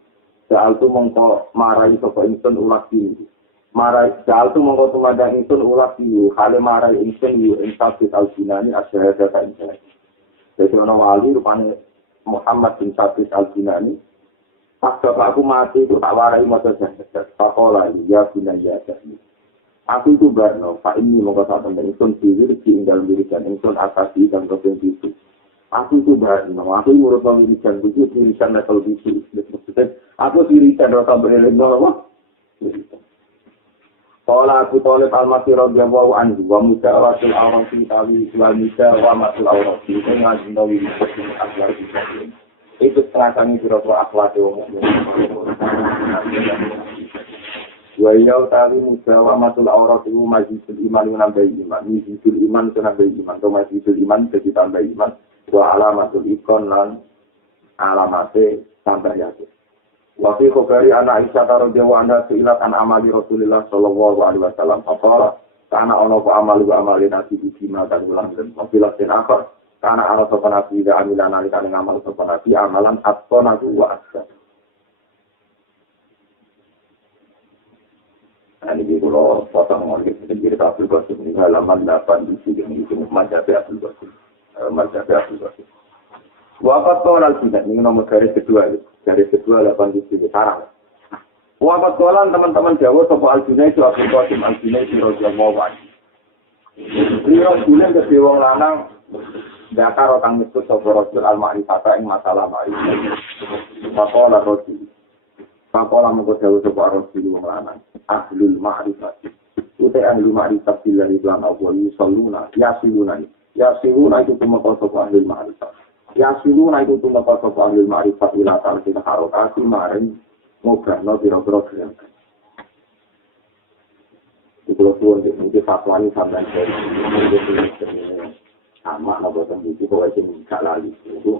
Ja'al tu mongko marai sapa ingsun ulah iki. Marai ja'al tu mongko tumadang ingsun ulah iki hale marai ingsun yu ing Fatih al-Bunani asyhadu ka insan. Jadi ana wali rupane Muhammad bin Sabit al-Bunani. Pas aku mati itu tak warai maca jahat. Pakola ya bunaya jadi. Aku itu barno, Pak ini mau kata tentang insun diri di dalam diri dan insun asasi dan kebun itu. Aku itu barno, aku ngurus diri itu dirikan level itu. Aku dirikan rasa berilmu apa? Kala aku toleh al-Masih radhiyallahu anhu wa mujawatul awram fi tawi islamika wa matul awram fi ngaji nawi akhlak itu. Itu setengah kami kira-kira akhlak wong mukmin. Wa ya tawi mujawamatul awram fi majidul iman nambah iman, majidul iman nambah iman, to majidul iman jadi tambah iman, wa alamatul ikon lan alamate tambah yakin. Wafi khobari anak Aisyah radhiyallahu anha su'ilat an amali Rasulullah sallallahu alaihi wasallam faqala kana ana fa amali wa amali nabi bima dan ulang dan wafilat den akhir kana ana sopan nabi wa amilan ali kana ngamal sopan nabi amalan atqana wa asya. Ini kalau potong ngomong sedikit Abdul Qasim ini halaman 8 di sini itu Mazhab Abdul Qasim. Mazhab Abdul Qasim. Wafat tolal tidak, ini nomor garis kedua 8 di sini sarang. Wafat tolan teman-teman Jawa sopo Al-Junaid Abdul Qasim Al-Junaid radhiyallahu anhu. Beliau Junaid ke wong lanang dakar kang misut sopo Rasul al-Ma'rifata ing masalah ma'rifat. Faqala Rasul. Faqala mengko dawuh sopo Rasul wong lanang ahlul ma'rifat. Uta ahlul ma'rifat billahi lan Allah yusalluna yasiluna itu cuma sopo ahlul ma'rifat. Yang siluna itu tuh lepas ke ahli ma'rifat ilatan kita harokasi maring ngobrol biro-biro gerakan. Itu tuh untuk fatwa ini sampai dari sama nopo tembuji kau aja minta lagi itu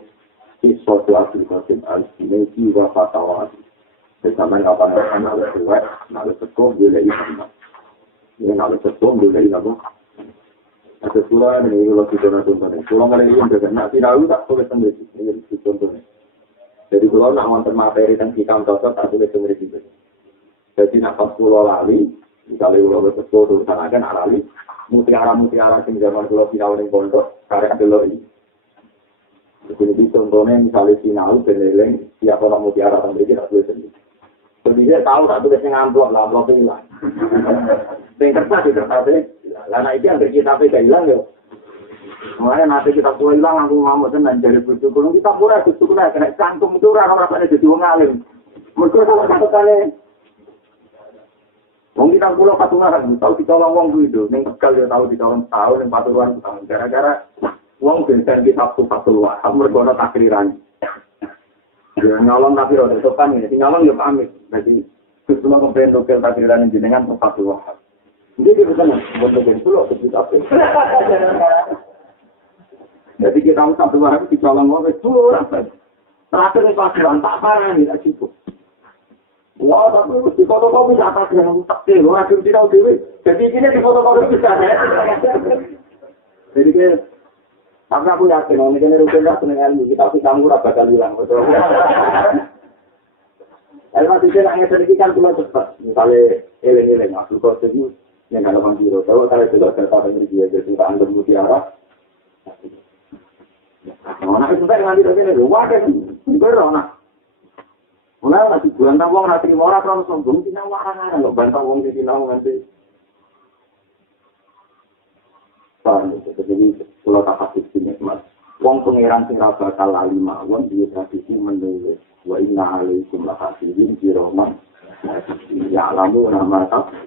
isotu ahli qasim al-sini jiwa fatwa. Bersama kapan-kapan ada dua, ada sekolah boleh iman. Yang ada sekolah boleh iman. Ada pula ini kalau kita nonton, pulang kali ini juga nanti tahu tak boleh sendiri, ini contohnya. Jadi kalau nak nonton materi dan hikam cocok tak boleh sendiri juga. Jadi nak pas pulau lali, misalnya pulau bersebut urusan akan alali, mutiara sing zaman pulau Sinau yang pondok, karek ada lori. Jadi contohnya misalnya Sinau beneleng, siapa nak mutiara sendiri tak boleh sendiri. Jadi dia tahu tak boleh ngamplop lah, amplop hilang. Kertas di kertasnya. Karena itu yang kita hilang ya. Makanya nanti kita pulang hilang, aku ngamuk tenan dari bersyukur. Kita pura bersyukur kena cantum itu orang pada jadi wong alim. Mereka sama katakannya. Wong kita pulang Paturuan tahu ditolong wong itu. Neng Tegal dia tahu ditolong tahun, neng Paturuan tahun. Gara-gara Wong bensen kita Fathul Wahab mergo ana takriran. Ya nyolong tapi ora sopan ya, nyolong yo pamit. Jadi sebelum komplain dokter takriran jenengan Fathul Wahab. Ini kita kan buat bagian pulau kita. Jadi kita mau Fathul Wahab dicolong wong wis ora. Terakhir takriran tak parah nih tak cukup. Wah, tapi di fotokopi atas yang takdir, orang itu tidak dewi. Jadi ini di fotokopi bisa ya. Jadi kan, tapi aku yakin, ini kan rukun lah dengan ilmu. Kita harus kamu bakal hilang, betul. Elma tidak hanya sedikit kan cuma cepat. Misalnya, eleng-eleng, aku kau itu yang kalau bang Jiro. Kalau tidak dapat dari dia, jadi kita anda mutiara. Nah, itu saya nanti lagi nih, wah kan, berona. Mulai lagi bantah wong hati ora terus sombong sinau warang lho bantah wong di sinau nanti. Jadi kalau tak kasih sini mas, wong pangeran sing ra bakal lali mawon dia tradisi menulis wa inna alaikum lahafizin kiraman. Ya lamu nama tak.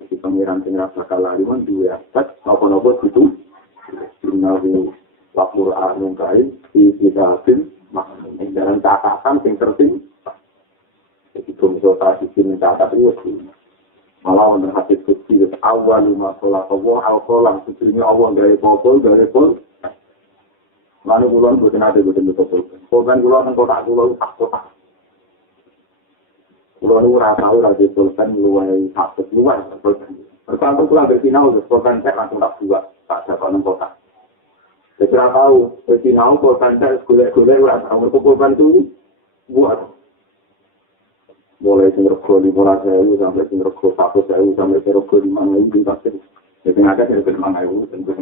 Jadi pangeran sing ra bakal lali mawon dia tak apa-apa itu. Innahu wa Qur'anun karim fi kitabin maknun. Dalam catatan sing tertib. Jadi kalau tradisi mencatat itu malah untuk hati suci itu awal lima sholat Allah al-Qolam sebetulnya Allah dari pokol lalu bulan bukan ada bukan betul bukan bulan kotak bulan tak kotak bulan ura tahu lagi bulan luai tak luar berkantor pulang bersinau bulan saya langsung tak buat tak dapat kotak saya tahu bersinau bulan saya gula-gula ura tahu bulan itu buat mulai rego 15.000 sampai rego 100.000 sampai rego 5.000 pasti. Jadi ada yang 5.000 tentu.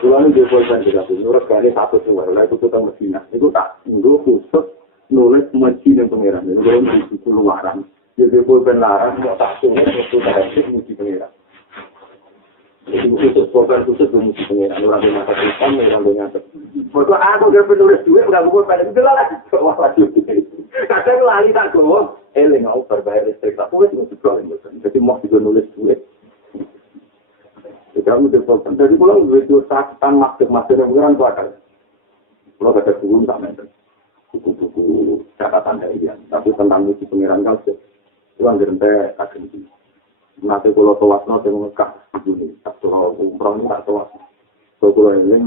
Kalau ini dibuatkan juga tuh, regane 100 luar, lalu itu kita Medina. Itu tak nunggu khusus nulis Medina pengiran. Itu kalau di luaran, jadi dibuatkan larang, mau tak tulis itu terhadap muji pengiran. Jadi khusus program khusus muji pengiran. Orang yang ngangkat Islam, orang yang ngangkat. Waktu aku udah penulis duit, udah buat pada itu lah. Wah lagi. Kadang lali tak gowo, mau berbayar listrik tak kuat itu juga. Jadi mau juga nulis duit. Jadi kamu development. Jadi kalau duit itu saktan master yang kurang kuat. Kalau ada buku sama itu, buku-buku catatan dari dia. Tapi tentang misi pengiran kalse, itu anggaran saya akademisi. Nanti kalau tawasno saya mengekak ini, kalau umroh ini tak tawas. Kalau ini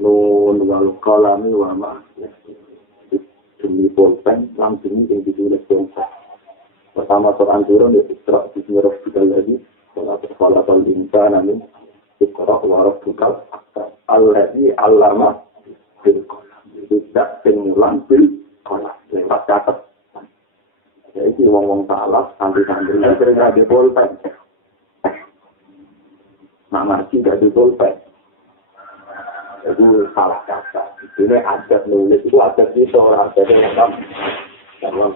nun wal qalami wa ma. Demi pulpen langsung yang ditulis bangsa. Pertama Quran turun di Isra Bismillah kita lagi kalau kalau insan namun Isra warab tukal alladzi allama bil qalam. Itu tak pengulang bil qalam. Lewat catat. Jadi wong-wong salah santri-santri sering ada pulpen. Nak marci gak di pulpen. Itu salah kata. Ini adat nulis itu adat itu orang adat yang dalam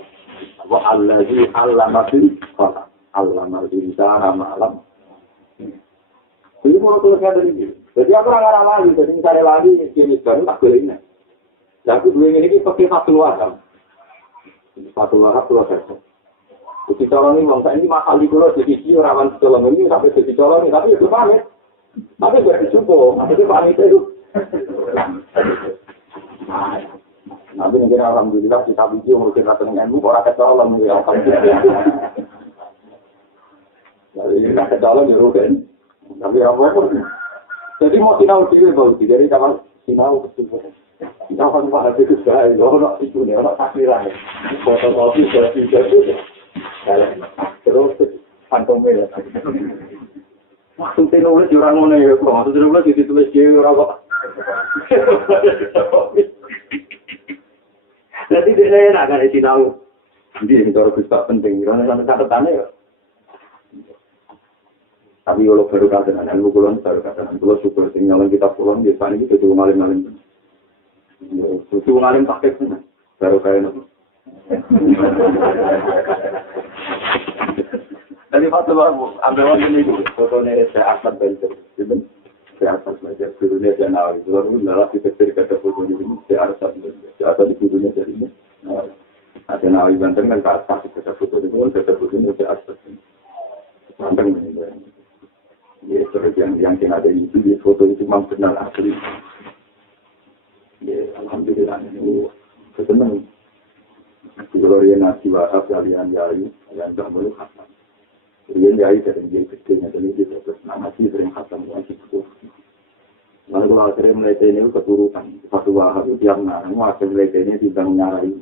apa allazi allamatil qalam allamal insana ma'lam. Ini mau tulisnya dari ini. Jadi aku orang lagi, jadi misalnya lagi ini baru tak boleh ini. Aku dua ini pakai Fathul Wahab. Fathul Wahab pulau saya. Jadi colong ini bangsa ini mahal di pulau jadi rawan colong ini sampai jadi colong ini tapi itu pamit. Tapi gak dicukup, tapi pamit itu. Nabi negeri alhamdulillah kita video mungkin rasa dengan ilmu orang kata Allah mungkin alhamdulillah. Jadi kita kata Allah di rugen. Tapi apa pun. Jadi mau sinau sini baru jadi kawan sinau betul. Kita akan bahas itu sekali. Orang itu nih orang takdiran. Fotokopi sudah itu. Terus pantong bela. Maksudnya nulis orang mana ya? Maksudnya nulis itu tulis dia orang apa? Jadi dia nak kan isi tahu. Jadi ini kalau bisa penting, karena sampai catatannya ya. Tapi kalau baru katakan, ilmu kulon baru katakan, kalau syukur tinggalan kita pulang biasanya itu tuh ngalim-ngalim. Tuh ngalim pakai pun, baru kayak itu. Tapi Fathul Wahab, ambil waktu ini, fotonya saya akan belajar. Saya akan belajar gurunya dan awal. Lalu adalah kita cerita foto ini, saya akan di gurunya dari ini. Ada nawai Banten kan kasih kita foto ini, kita foto ini saya akan. Banten ini. Ya, yang ada itu di foto itu memang benar asli. Ya, alhamdulillah ini senang. Kalau dia nasi wahab kalian jari, yang tak boleh khatam. Dia jari dari dia kecilnya dari dia terus nama sih sering khatam wajib itu. Lalu kalau akhirnya melihat ini keturutan satu wahab itu tiap narang, akhirnya melihat ini tidak menyarai.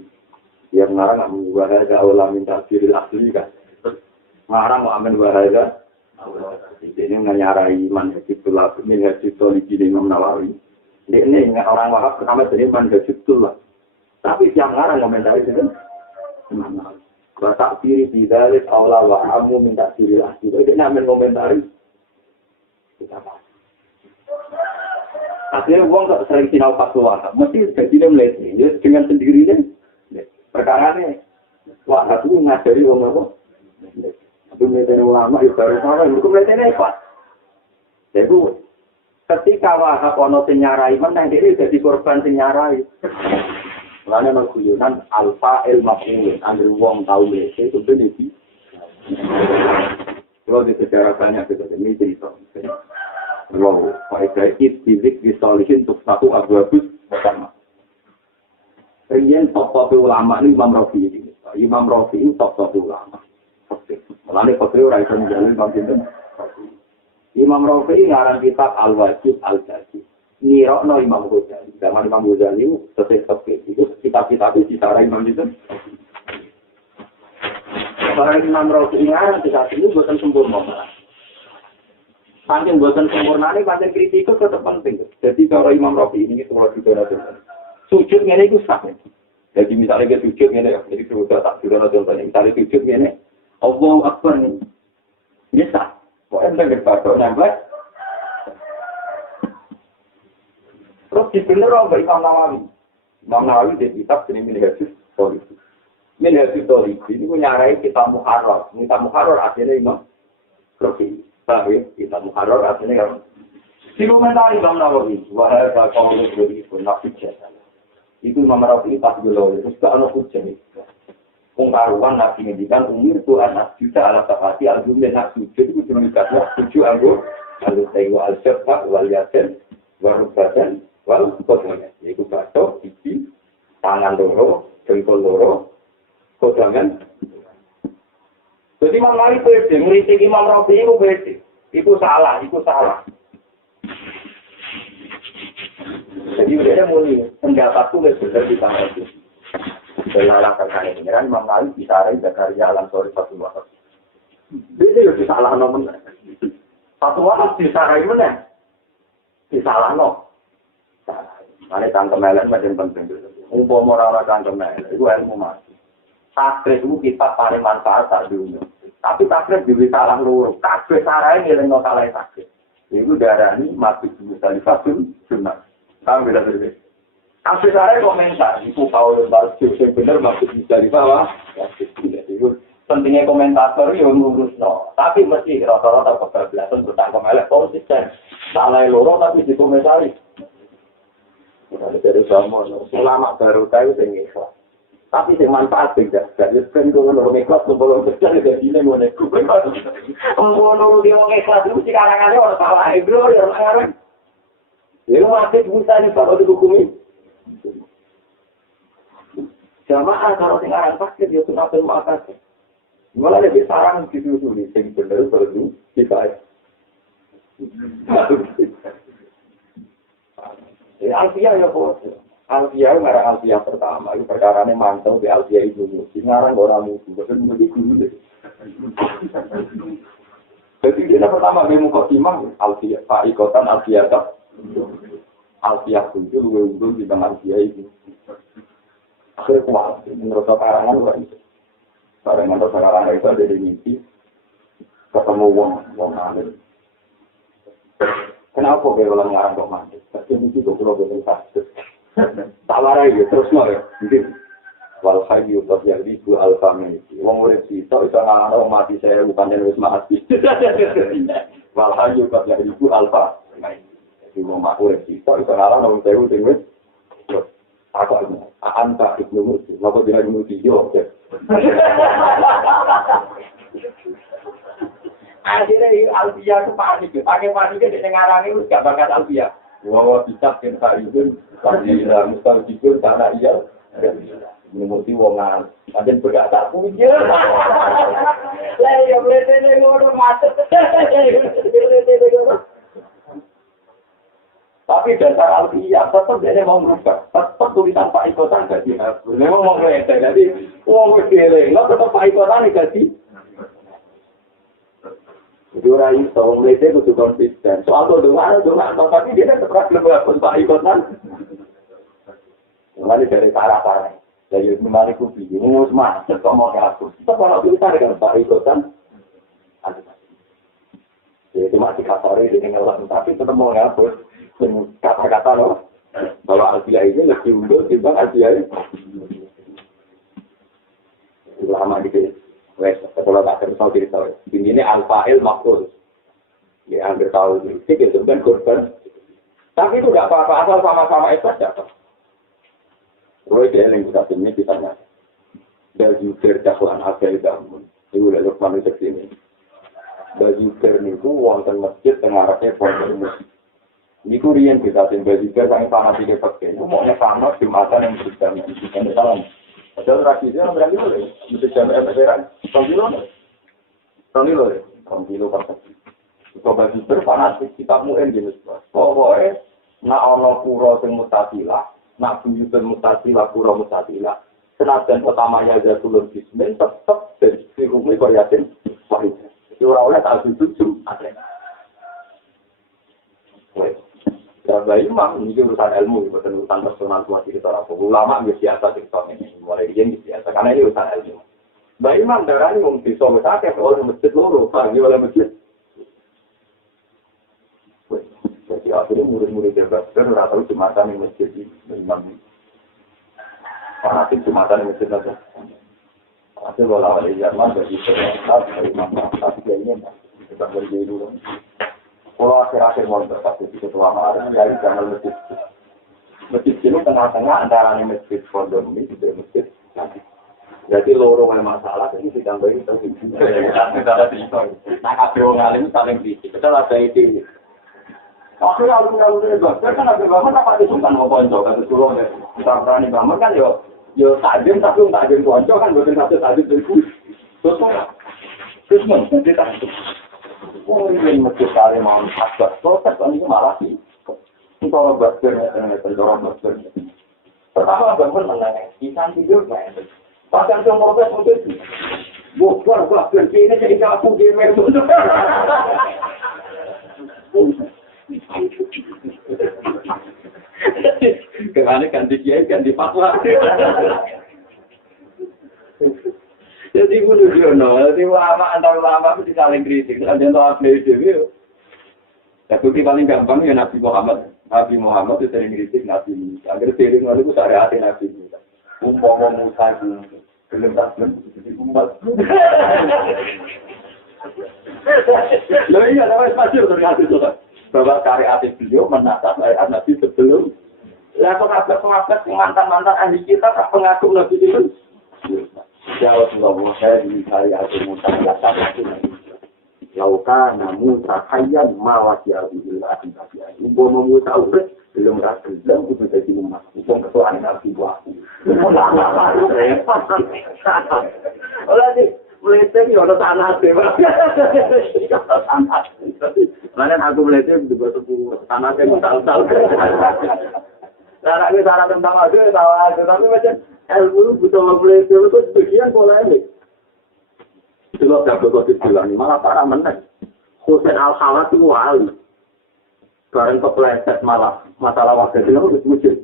Tiap narang nggak mengubahnya Allah minta firil asli kan. Narang mau ambil bahaya. Ini menyarai man hajibullah, min hajibullah di Imam Nawawi. Ini orang wahab pertama jadi man hajibullah. Tapi yang ngarang komentari itu mana? Batak diri tidak Allah wa amu minta diri lah. Itu namanya komentari. Kita apa? Akhirnya uang tak sering sinau fatwa. Mesti jadi melihat ini dengan sendirinya. Perkara ini, wah aku ngajari uang apa? Aku melihat ulama itu baru sama. Aku melihat ini apa? Jadi ketika wahab ono senyarai, mana dia jadi korban senyarai. Lalu ada kuyunan alfa ilmafulun, ada uang tahu itu benefit. Kalau di sejarah banyak itu ini cerita. Wow, faedah fizik disolihin untuk satu abu-abu pertama. Kemudian top ulama ini Imam Rafi ini. Imam Rafi ini top ulama. Lalu fakir orang itu menjalin Imam Rafi ngarang kitab Al-Wajib Al-Jadid. Nirokno Imam Ghazali. Zaman Imam Ghazali itu sesuai itu kitab-kitab itu cara Imam itu. Para Imam Rafi ngarang kitab ini bukan sempurna. Saking bukan sempurna ini pancen kritik itu tetap penting. Jadi kalau Imam Rafi ini kalau juga ada sujud ini itu sah. Jadi misalnya dia sujud ini ya, jadi sudah tak sudah ada contohnya. Misalnya sujud ini, Allahu Akbar ini, ini sah. Kok ente berbaca nembak? Terus dibener oleh Imam Nawawi. Imam Nawawi di kitab ini Minhajus Shalihin. Minhajus Shalihin ini menyarai kitab Muharrar. Kitab Muharrar artinya Imam Rafi. Tapi kitab Muharrar artinya kan. Dikomentari Imam Nawawi. Wahai kalau lebih pun nafsu jasa. Itu Imam Rafi pas dulu. Terus ke anak hujan itu. Pengkaruan nabi ngendikan umur itu anak juta ala safati al-jumlah nak sujud itu cuma dikasih tujuh anggur. Lalu saya al-syafaq wal-yasin wal-rubadan. Walau kodamnya, yaitu batok, gigi, tangan loro, jengkol loro, kodangan. Jadi Imam Nawawi pede, ngeritik Imam Rafi itu pede. Itu salah. Jadi dia mulai pendapatku lebih besar di tangan itu. Dalam terkait dengan Imam Nawawi bicara dari alam sore satu waktu. Dia lebih salah nomor. Satu waktu bicara mana? Disalah no. Ada cangkem elek macam penting. Umpama ora cangkem elek, itu ilmu mati. Takrif itu kita paling manfaat tak dunia. Tapi takrif juga salah loro. Kabeh sarae ngelingno salah takrif. Iku darani mati bisa difasul sunat. Kamu beda beda. Kabeh sarae komentar. Iku kalau bahas sing bener mati bisa dibawa. Itu pentingnya komentator yo ngurusno. Tapi mesti rata-rata kebablasan bertangkem elek konsisten. Salah loro tapi dikomentari. Dari sama, ulama baru tahu yang ikhlas. Tapi yang manfaat tidak. Jadi kan kalau orang ikhlas, kalau besar tidak ini mau nekuk. Kalau dia orang ikhlas itu sekarang orang salah bro, orang ngarang. Dia masih bisa nih kalau dihukumi. Jamaah kalau sekarang pasti dia sudah bermakas. Malah lebih sarang gitu tuh, yang benar perlu kita. Alfiyah ya bos. Alfiyah ngarang Alfiyah pertama. Itu perkara ini mantau di Alfiyah itu. Ngarang orang musuh. Betul betul guru deh. Jadi dia pertama dia muka imam Alfiyah. Pak ikotan Alfiyah tak. Alfiyah itu lebih unggul di tengah Alfiyah itu. Akhirnya kuat. Menurut karangan orang itu. Karangan itu ada di mimpi. Ketemu wong alim. Kenapa kalau ngarang kok mandi? Tapi itu kalau betul kasus. Tawarai ya terus mau ya. Wal hayyu tasyaribu al-famili. Wong urip sito iso ngarang mati saya bukan wis mati. Wal hayyu tasyaribu al-famili. Jadi wong urip sito iso ngarang wong sewu sing wis aku anta ibnu Muslim. Apa dia ibnu Muslim yo. Akhirnya Alfia itu panik, pakai panik dia ngarangnya itu gak bakat Alfia. Wah bisa kita itu, tapi dalam mustajibul karena iya. Mesti wong nang, pancen berkata punya. Lah ya boleh ngono macet. Tapi dasar Alfia tetap dia mau merubah. Tetap tulisan Pak Ikotan gak dihapus. Memang mau ngeledek. Jadi, wong kecil, nggak tetap Pak Ikotan gak di. Jadi orang itu, wong ngeledek itu konsisten. Soal itu doang, tapi dia tetap belum menghapus Pak Ikotan. Mulai dari parah-parah. Jadi, mulai kubi. Ini macet, kok mau dihapus. Tetap kalau tulisan dengan Pak Ikotan. Jadi, masih kasari, dengan ngelang. Tapi tetap mau dihapus. Kata-kata loh, kalau Alfia ini lebih unggul timbang Alfia ini. Lama gitu, kalau tak tahu cerita. Ini Al-Fa'il Maqul. Ya, hampir tahu ini, itu kan korban. Tapi itu tidak apa-apa, asal sama-sama itu saja. Kalau dia yang kita sini, kita nyata. Dari dakwaan Alfia itu, itu udah lupa di sini. Dari itu, wonten masjid tengah-tengah pondok musik. Niku riyen kita sembah juga sang fanatik pakai. Mau sama Jumatan yang berjalan yang salam. Padahal tradisi orang berani loh. Mesti jamaah beneran. Kilo pakai. Coba juga fanatik kita muen jenis. Pokoknya nak ono pura sing mustatilah, nak buyutan mustatilah pura mustatilah. Senajan pertama ya Zatul Bismillah tetap di rumah koyatin. Wah itu. Orang-orang tak setuju. Jadi memang ini urusan ilmu, bukan urusan personal buat kita orang. Ulama biasa TikTok ini, mulai dia biasa karena ini urusan ilmu. Baik memang darah ini mungkin bisa bersakai oleh masjid loro, pagi oleh masjid. Jadi akhirnya murid-murid terbatas rata-rata Jumatan di masjid di Imam. Fanatik Jumatan di masjid saja. Akhirnya kalau ada Jerman jadi terbatas dari Imam Syafi'i ini kita berdiri dulu. Kalau akhir-akhir mau berkata di ketua malam, dari jangan masjid. Masjid ini tengah-tengah antara masjid pondok ini juga masjid. Jadi lorong yang masalah ini ditambahin terhubung. Nah, kabel ngalim saling kritik. Betul ada ide. Akhirnya alun-alun itu, kan ada bangun apa disungkan mau ponco kan disuruh kita berani bangun kan yo tajam tapi tajam ponco kan bukan satu tajam itu. Terus jadi tajam. Oh, ini masjid kali mau asal, proses ini malah sih. Kalau berkerja dengan pendorong berkerja. Pertama bangun menang, ikan tidur main. Bahkan semua proses mungkin, bukan berkerja ini jadi kampung di Medan. Karena ganti kiai ganti fatwa. Jadi kudu jono, jadi ulama antar ulama itu saling kritik. Ada yang tahu dewi. Ya bukti paling gampang ya Nabi Muhammad. Nabi Muhammad itu sering kritik Nabi. Agar sering lalu itu syariat Nabi. Umpama Musa itu belum jadi umat. Loh iya, ada pasti terkait itu kan. Bahwa syariat beliau menatap syariat Nabi sebelum. Lah pengabat mantan-mantan ahli kita tak pengagum Nabi itu. Ya Rasulullah, saya di syariat Musa tidak tahu. Lauka namun takayyan mawati Abdullah bin Abi. Ibu Musa urus belum rasul dan untuk menjadi umat. Bukan ketuaan Nabi buahku. Olah di meletek ya ada tanah deh. Karena aku meletek juga sebuah tanah yang tal-tal. Cara tentang aku tahu aja tapi macam ilmu butuh meletek itu sebagian polemik. Kalau tak begitu bilang malah parah menang. Husain Al-Khalat itu wali. Barang kepleset malah masalah wakil itu harus wujud.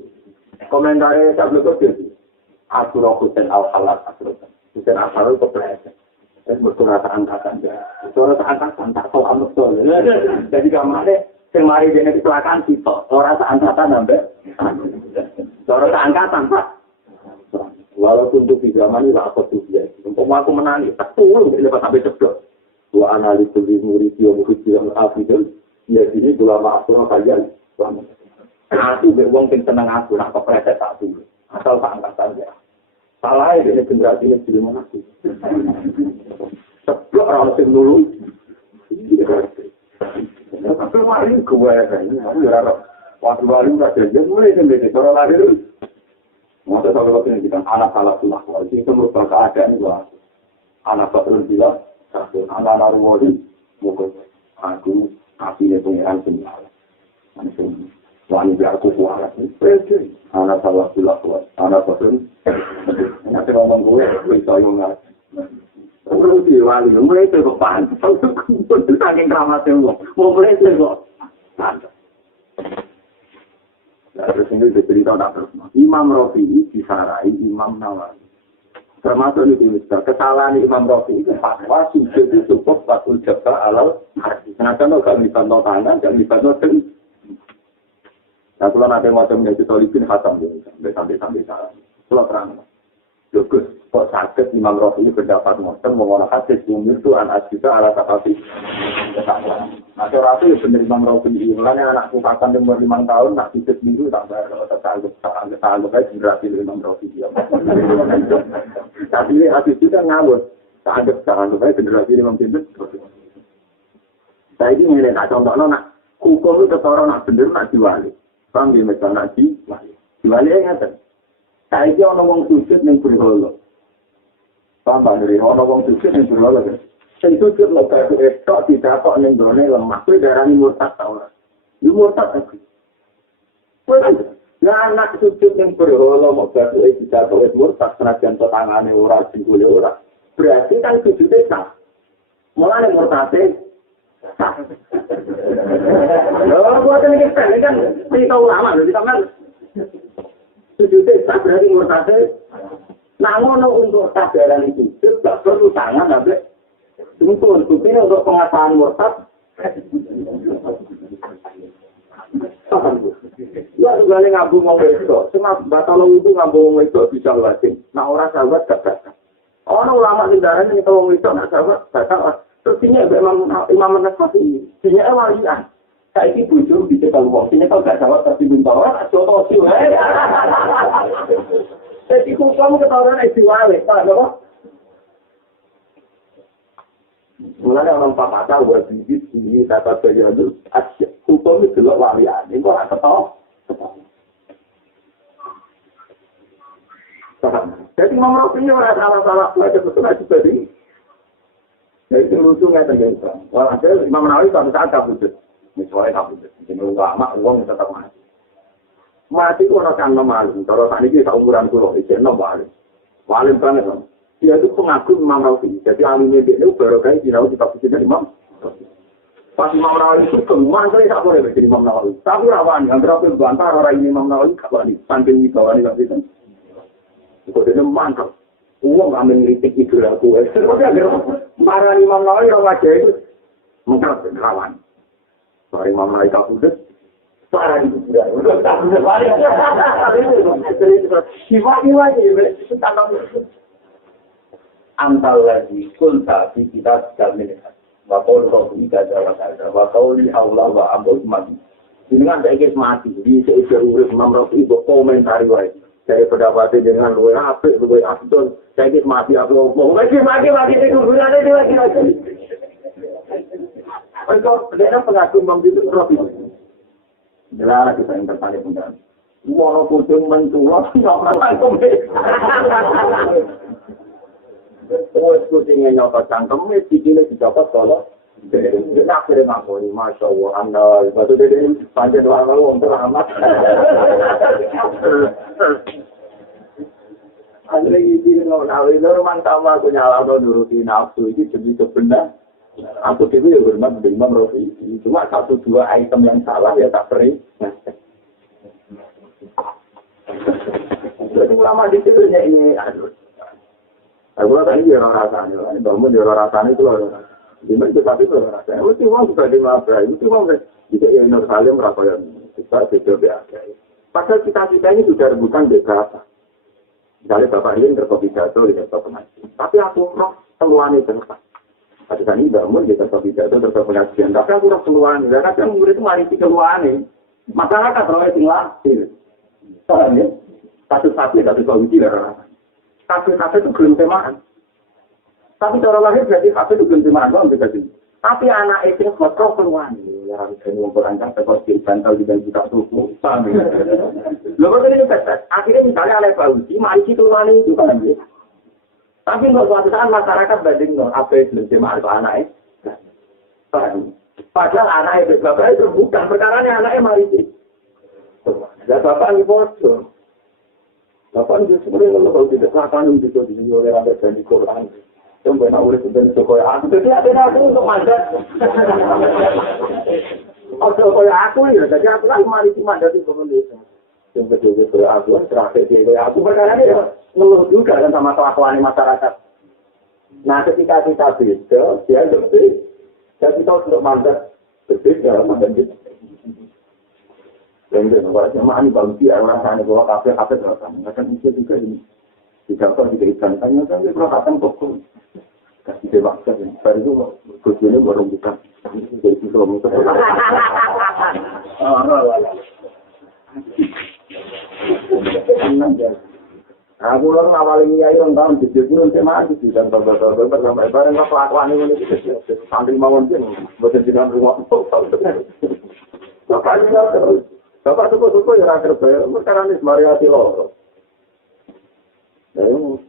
Komentarnya tak begitu. Asura Husain Al-Khalat. Husain Al-Khalat kepleset. Dan berkurasa angkatan dia. Berkurasa angkatan tak tahu amat soal. Jadi kamarnya semari dengan kecelakaan kita. Orang seangkatan nambah. Orang seangkatan pak. Walaupun untuk di zaman ini lah apa tuh dia. Untuk aku menangis, tak turun lepas sampai ceplok. Dua analis di murid yang murid yang afidel. Ya sini dua maafkan kalian. Aku berwong yang tenang aku nak kepreset tak dulu. Asal tak angkat saja. Salah ini generasi yang belum mengaku. Ceplok orang yang nulung. Tapi mari gue kan, aku waktu baru nggak kerja, mulai sendiri cara lahir. Masa kalau kita anak salah tulah, itu merupakan keadaan gua. Anak betul bilang, anak wali, mungkin aku apinya pengiran semua. Wanita aku kuat, anak salah tulah kuat, anak betul. Nanti ngomong gue, bisa nggak? Kalau di wali, mulai itu kok pan, betul saking keramat semua, mau mulai itu kok. Terus ini cerita tak terus. Imam Rafi'i disarai Imam Nawawi. Termasuk ini kesalahan Imam Rafi'i itu fatwa sujud itu cukup waktu jabah alal hati. Kenapa nggak bisa tangan, nggak bisa ten. Nah kalau nanti macam yang kita lihat hatam sampai salah. Kalau terang, Gus kok sakit Imam Rafi'i berdapat motor mengolah hadis umur itu anak juga ala takati. Nah, Rafi bener Imam Rafi'i mulanya anakku kapan umur 5 tahun nak sujud minggu tak anggap aja generasi Imam Rafi'i. Tapi ini hadis juga ngawur. Tak anggap aja generasi Imam Rafi'i. Saya ini ngene nak contohno nak hukum itu ketara nak bener nak diwali. Sambil macam nak diwali. Diwali ngaten. Saiki ana wong sujud ning berhala. Paham dari ana wong sujud ning berhala. Sing sujud lho kaya tok dicatok ning drone lemah kuwi darani murtad ta ora. Iku murtad ta. Ya anak sujud ning berhala mok bae dicatok murtad senajan tangane ora singkule ora. Berarti kan sujude sah. Mulane murtade sah. Lho buatan iki kan cerita ulama lho sampean. Sujudnya tak berarti murtadnya. Nah, ngono untuk sadaran itu, tidak perlu tangan, tapi untuk buktinya untuk pengasahan murtad. Ya, juga ini ngambung ngomong itu. Cuma batal itu ngambung ngomong itu bisa wajib. Nah, orang sahabat gak batal. Orang ulama di daerah ini kalau ngomong itu, nah sahabat batal. Terus ini Imam Nawawi, ini walian. Saya ini bujur bisa kalau waktunya kalau gak jawab tapi belum tahu kan contoh sih. Jadi kamu ketahuan istiwale, tak apa? Mulanya orang papa tahu buat bibit ini dapat terjadi. Hukum itu loh walian, ini kok tak tahu. Jadi Imam Rafi'i orang salah-salah itu betul aja tadi. Jadi lucu nggak terjadi. Walhasil Imam Nawawi satu saat tak wujud. Misalnya tak wujud. Ini ulama uang tetap mati. Mati itu orang kan malu. Kalau tadi kita umuran pulau itu malu. Malu banget kan. Dia itu pengagum Imam Rafi'i. Jadi alimnya dia itu baru kali di Nawawi tak wujudnya Imam. Pas Imam Nawawi itu kemudian saya tak boleh menjadi Imam Nawawi. Tapi rawan yang terakhir bantah orang ini Imam Nawawi kapan nih? Samping di bawah ini tak bisa. Kodenya mantap. Uang amin kritik itu aku. Para Imam Nawawi yang wajah itu mengkrat rawan. Para Imam Nawawi kabudut. Para itu sudah. Antal lagi kulta di kita jamin. Wakau roh ika jawab ada. Wakau li Allah wa ambul mati. Dengan saya ingin mati. Di seisi urip Imam Rafi'i komentari wae. Saya pendapatnya dengan luwe apik, luwe abdul. Saya ingin mati aku ngomong. Mati itu guna ada lagi. Kau dia pengagum Imam Rafi'i. Jelas kita yang tertarik dengan. Walaupun mentua, nyokap Terus kucingnya nyokap cangkemnya, cikilnya dicopot kalau dia akhirnya ngakoni, Masya Allah, Anda batu dia panjang doang kalau untuk amat. Akhirnya ini kalau mantap aku nyala nuruti nafsu ini demi sebenar. Aku itu ya bermak dengan Rafi'i. Cuma 1-2 item yang salah ya tak peri. Jadi ulama di situ ini aduh. Aku tadi dia orang rasanya, bangun dia orang rasanya itu loh. Dimana itu tapi itu rasanya. Itu cuma juga di mana? Itu cuma jika yang Nur Salim merasa yang kita tidak biasa. Padahal kita ini sudah rebutan beberapa. Misalnya Bapak Ilin berkopidato di sektor pengajian. Tapi aku roh keluhan itu tempat. Pada saat ini bangun di sektor pidato terus pengajian. Tapi aku roh keluhan. Karena kan murid itu mari keluhan ini. Masyarakat roh itu lahir. Soalnya satu-satu tapi kalau uji lah. Kafe itu belum temaan. Tapi cara lahir berarti kafe itu belum temaan doang kita sini. Tapi anak itu kontrol keluar. Ya harus mengumpulkan seperti bantal di dalam kita suku. Lalu tadi itu akhirnya misalnya oleh Pak Uji, mari kita keluar itu kan. Tapi untuk suatu saat masyarakat banding apa itu cuma itu anak itu. Padahal anak itu bapak itu bukan perkaranya anaknya mari itu. Dan bapak itu bodoh. Bapak itu sebenarnya kalau tidak lakukan itu di sini oleh rakyat dan di Quran. Coba nak urus dan Jokowi aku jadi ada aku untuk mandat. Oh Jokowi aku ya, jadi aku kan mari di mandat itu pemerintah. Coba aku terakhir dia aku perkara ini ngeluh juga kan sama kelakuan masyarakat. Nah ketika kita beda, dia lebih jadi kita untuk mandat berbeda mandat itu. Dan itu kalau jemaah ini bangsi orang sana bawa kafe terus, akan bisa juga ini. Tidak perlu diberikan tanya kan dia perhatian pokok. Kasih dewasa kan, baru itu kuncinya baru buka. Jadi itu belum itu. Aku lalu awalnya nyai orang tahun jadi pun cuma di dan beberapa sampai barang kelakuan ini santri mawon pun buat jadi rumah. Bapak suku-suku yang akhir bayar, sekarang ini semariati loh. Nah,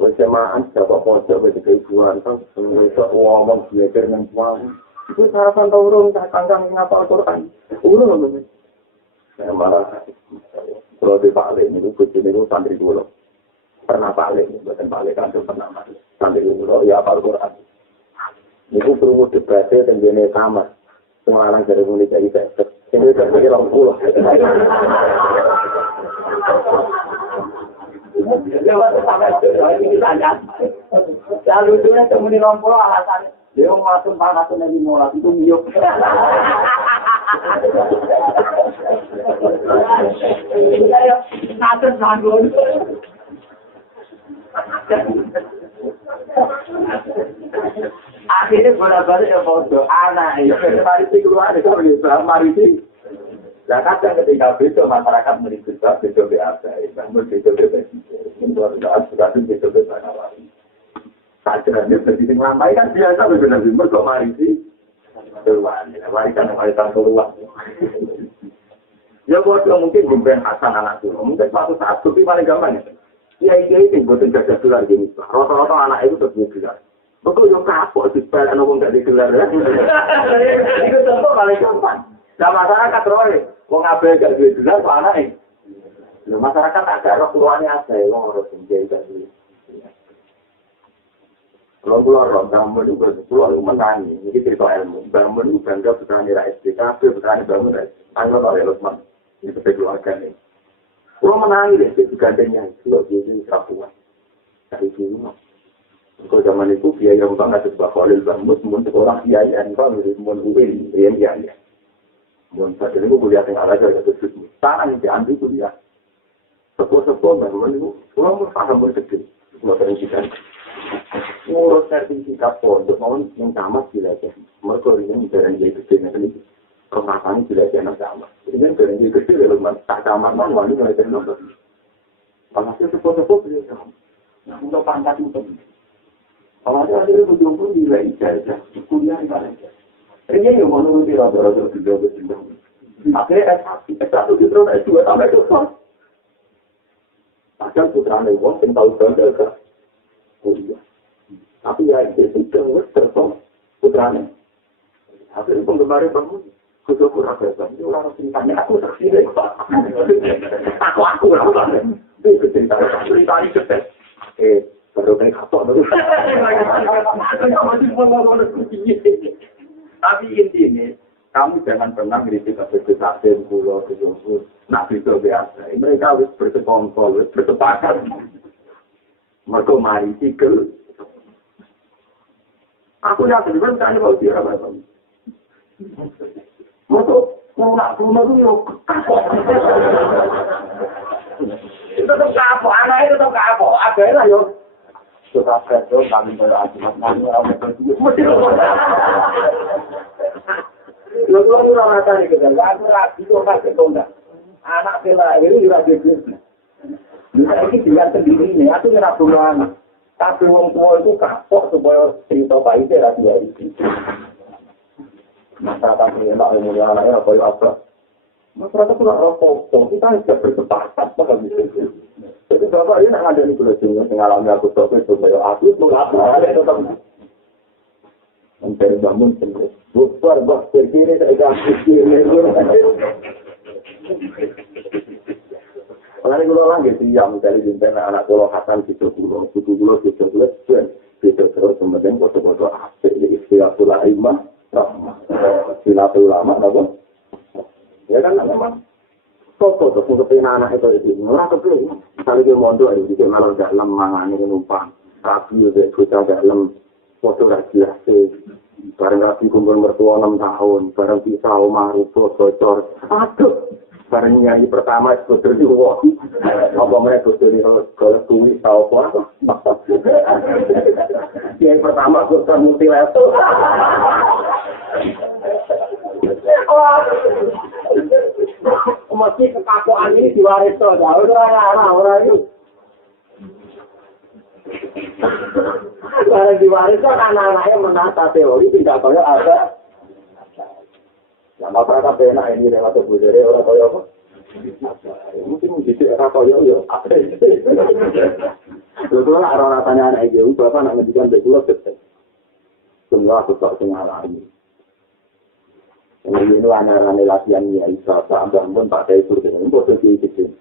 persamaan siapa pojok bagi keibuan kan mereka ngomong belajar dengan uang itu sarapan turun kangkang ngapal Quran urung lho saya malah kalau di Bali ini kucing itu santri dulu pernah Bali bukan Bali kan pernah santri dulu ya apal Quran itu perlu debatnya dan jenis sama pengenalan dari mulai dari tekster ini dari orang pulau Lalu itu yang kemudian lompol alasannya dia masuk panasnya di molat itu miok. Saya naten nanggung. Akhirnya bolak-balik ya foto anak ya mari keluar dari mari nah kadang ketika besok masyarakat meribut besok BAP, namun besok BPS, untuk sudah besok BPS awal. Sajarannya berdiri melambai kan biasa benar-benar mereka mari sih keluar, mari kan maritan keluar. Ya bodoh mungkin bukan Hasan anak dulu, mungkin suatu saat tapi paling gampang ya. Iya itu buat jaga gelar gini. Rata-rata anak itu terbuka gelar. Betul yang kapok sih, pada anak nggak digelar ya. Itu contoh paling gampang. Nah masyarakat roy. Wong abe gak duwe gelar kok anake. Lho masyarakat tak ada keluarnya aja, wong harus menjadi duwe. Kalau keluar bangun juga, keluar menangi, ini cerita ilmu. Bangun itu bangga petani rakyat SDKP, petani bangun rakyat. Aku tahu ya Lukman, ini sebagai keluarga nih. Kalau menangi deh, itu gandengnya, itu biasanya kerapuan. Dari dulu. Kalau zaman itu biaya utang ada sebuah kolil bangun, semua sekolah biaya, kalau semua UIN, ya. Mun saat ini gue kuliah tinggal aja ke situ. Tangan yang diambil kuliah. Sepuh-sepuh memang itu, pulang paham berkecil. Nggak terisikan. Ngurus sertifikat pondok, mau yang tamat belajar. Mereka ini jarang jadi kecil nanti. Permasalahan belajar yang tamat. Ini jarang jadi kecil ya Lukman. Tak tamat mau ini mulai dari nomor. Panasnya sepuh-sepuh belajar. Nah untuk pangkat itu. Kalau ada akhirnya berjuang pun nilai ijazah. Kuliah di mana aja. Ini yang menuruti rata-rata juga berjumlah. Akhirnya S1 diterus S2 sampai dokter. Padahal putranya wong yang tahu bangga ke kuliah. Tapi ya itu sudah terus putranya. Akhirnya penggemarnya bangun. Kudu kurang berapa. Ini orang cintanya aku tersilai. Aku lah. Itu kecintaan. Ceritanya cetek. Baru kayak kapok. Tapi intinya, kamu jangan pernah kritik kebesaran pulau kejumlah. Nabi itu biasa. Mereka harus bersekongkol, bersepakat. Mereka mari sikil. Aku yakin kan tanya mau dia apa? Mereka nak rumah itu yo kapok. Itu tuh kapok, anak itu tuh kapok. Ada lah yo. Sudah kerja kami berakibat mana orang berdua. Lalu orang kata ni kita, aku rapi tu orang ketunda. Anak kelahir itu juga jadi. Ini dia sendiri ni, aku nak pulang. Tapi orang tua itu kapok supaya cerita baik dia rapi itu. Masyarakat ini tak ilmu anaknya apa ya apa? Masyarakat itu nggak rokok, kita harus bersepakat pada gitu. Jadi bapak ini nak ada di pulau Jawa mengalami aku itu saya aku itu apa ada tetap mencari bangun sendiri. Bukan bos terkini saya kasih kiri. Kalau kalau lagi sih yang mencari bintang anak pulau Hasan di pulau terus kemudian foto-foto asik di istilah pulau imam. Silatul ulama, apa? Ya kan memang foto untuk kepentingan anak itu orang kepilih. Misalnya dia mondok itu dia malah dalam mangan ini numpang, rapi itu kita dalam foto jelas sih. Barang rapi kumpul mertua 6 tahun, barang pisau marupo bocor, aduh. Barang nyanyi pertama itu berdua, apa mereka berdua kalau tulis tahu apa? Yang pertama bocor multilevel. Mesti kekakuan ini diwaris terus, orang itu. Kalau diwaris kan anak-anaknya menata teori tidak kaya ada. Nah, masyarakat enak ini relatif budaya orang kaya apa? Mungkin tidak kaya ya. Betul lah orang rasanya anak itu, bapak nak menjadikan betul betul. Semua aku tak sengalah ini. Ini anak-anak latihan ya, Isa, Pak Bangun, Pak Taifur, ini posisi itu.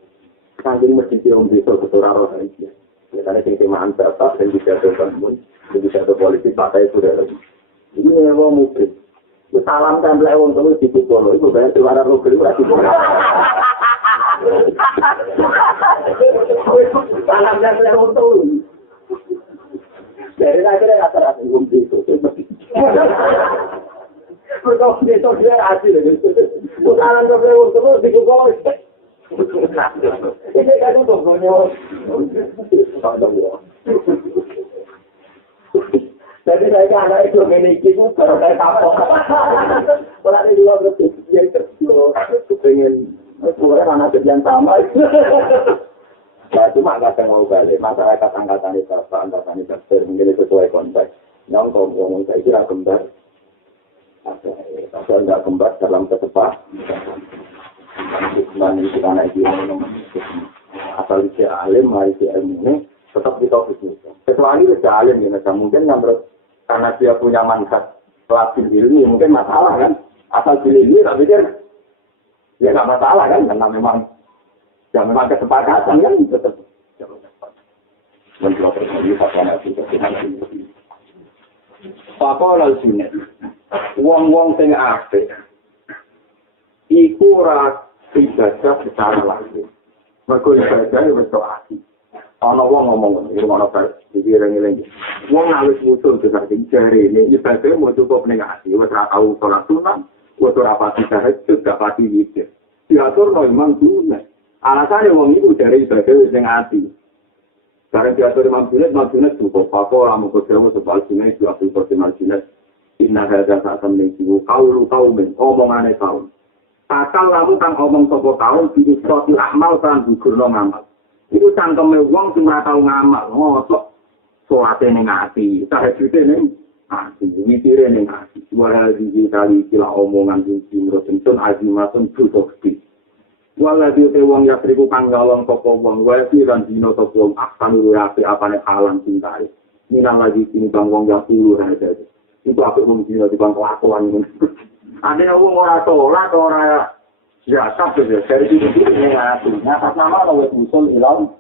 Saking masjid yang bisa keturah roh aja. Karena yang temaan bapak dan bisa terbangun, dan bisa terpolitik, Pak Taifur ada lagi. Ini yang mungkin. Salam tempel untuk di Kupono, itu banyak keluaran roh kedua di Kupono. Salam tempel untuk. Dari akhirnya rata-rata itu. Kalau besok dia hasil, putaran terus terus dikumpul. Ini kan itu bonyol. Jadi saya anak itu memiliki itu karena kapok. Kalau ada dua betul yang terus pengen keluar anak yang sama. Ya cuma nggak mau balik masyarakat angkatan itu angkatan itu mungkin sesuai konteks. Yang ngomong saya kira kembar. Atau tidak kembar dalam ketepat. Dan itu karena itu asal dia alim, mari dia ilmu tetap kita bisnis. Kecuali dia alim, mungkin menurut karena dia punya manfaat pelajar ilmu, mungkin masalah kan? Asal dia ilmu, tapi dia ya nggak masalah kan? Karena memang kesepakatan kan tetap. Mencoba terjadi pasangan itu. Pakola sunnah. Wong-wong sing apik iku ora ibadah secara langsung. Mergo ibadah ya wis ati. Ana wong ngomong iki ana pikiran-pikiran. Wong awis musuh dengan jare ini ibadah mau cukup ning ati, wis ora tau salat sunat, wis ora pati tahajud, gak pati zikir. Diatur no imam sunat. Alasane wong iku jare ibadah wis ning ati. Karena diatur imam sunat cukup apa lamu kedewe sebal sunat diatur imam sunat. Inna hadza sa'atan mengkiwu kaulu kaumin omongane kaum. Asal lamu kang omong sapa kaum iki soti amal kan gugurno ngamal. Iku cangkeme wong sing ora tau ngamal, mosok salate ning ati, tahajude ning ati, mikire ning ati. Wala kali kila omongan sing simrotun azimatun tutoksi. Wala te wong ya triku kang nyolong sapa wong wae lan dina sapa wong akan luwih apane halang cintae. Minang lagi sing bang wong ya luwih aja. Itu aku mungkin di bangku akuan ini. Ada yang orang sholat, orang jasa, dari situ ini ngatur. Atas nama kalau usul hilang,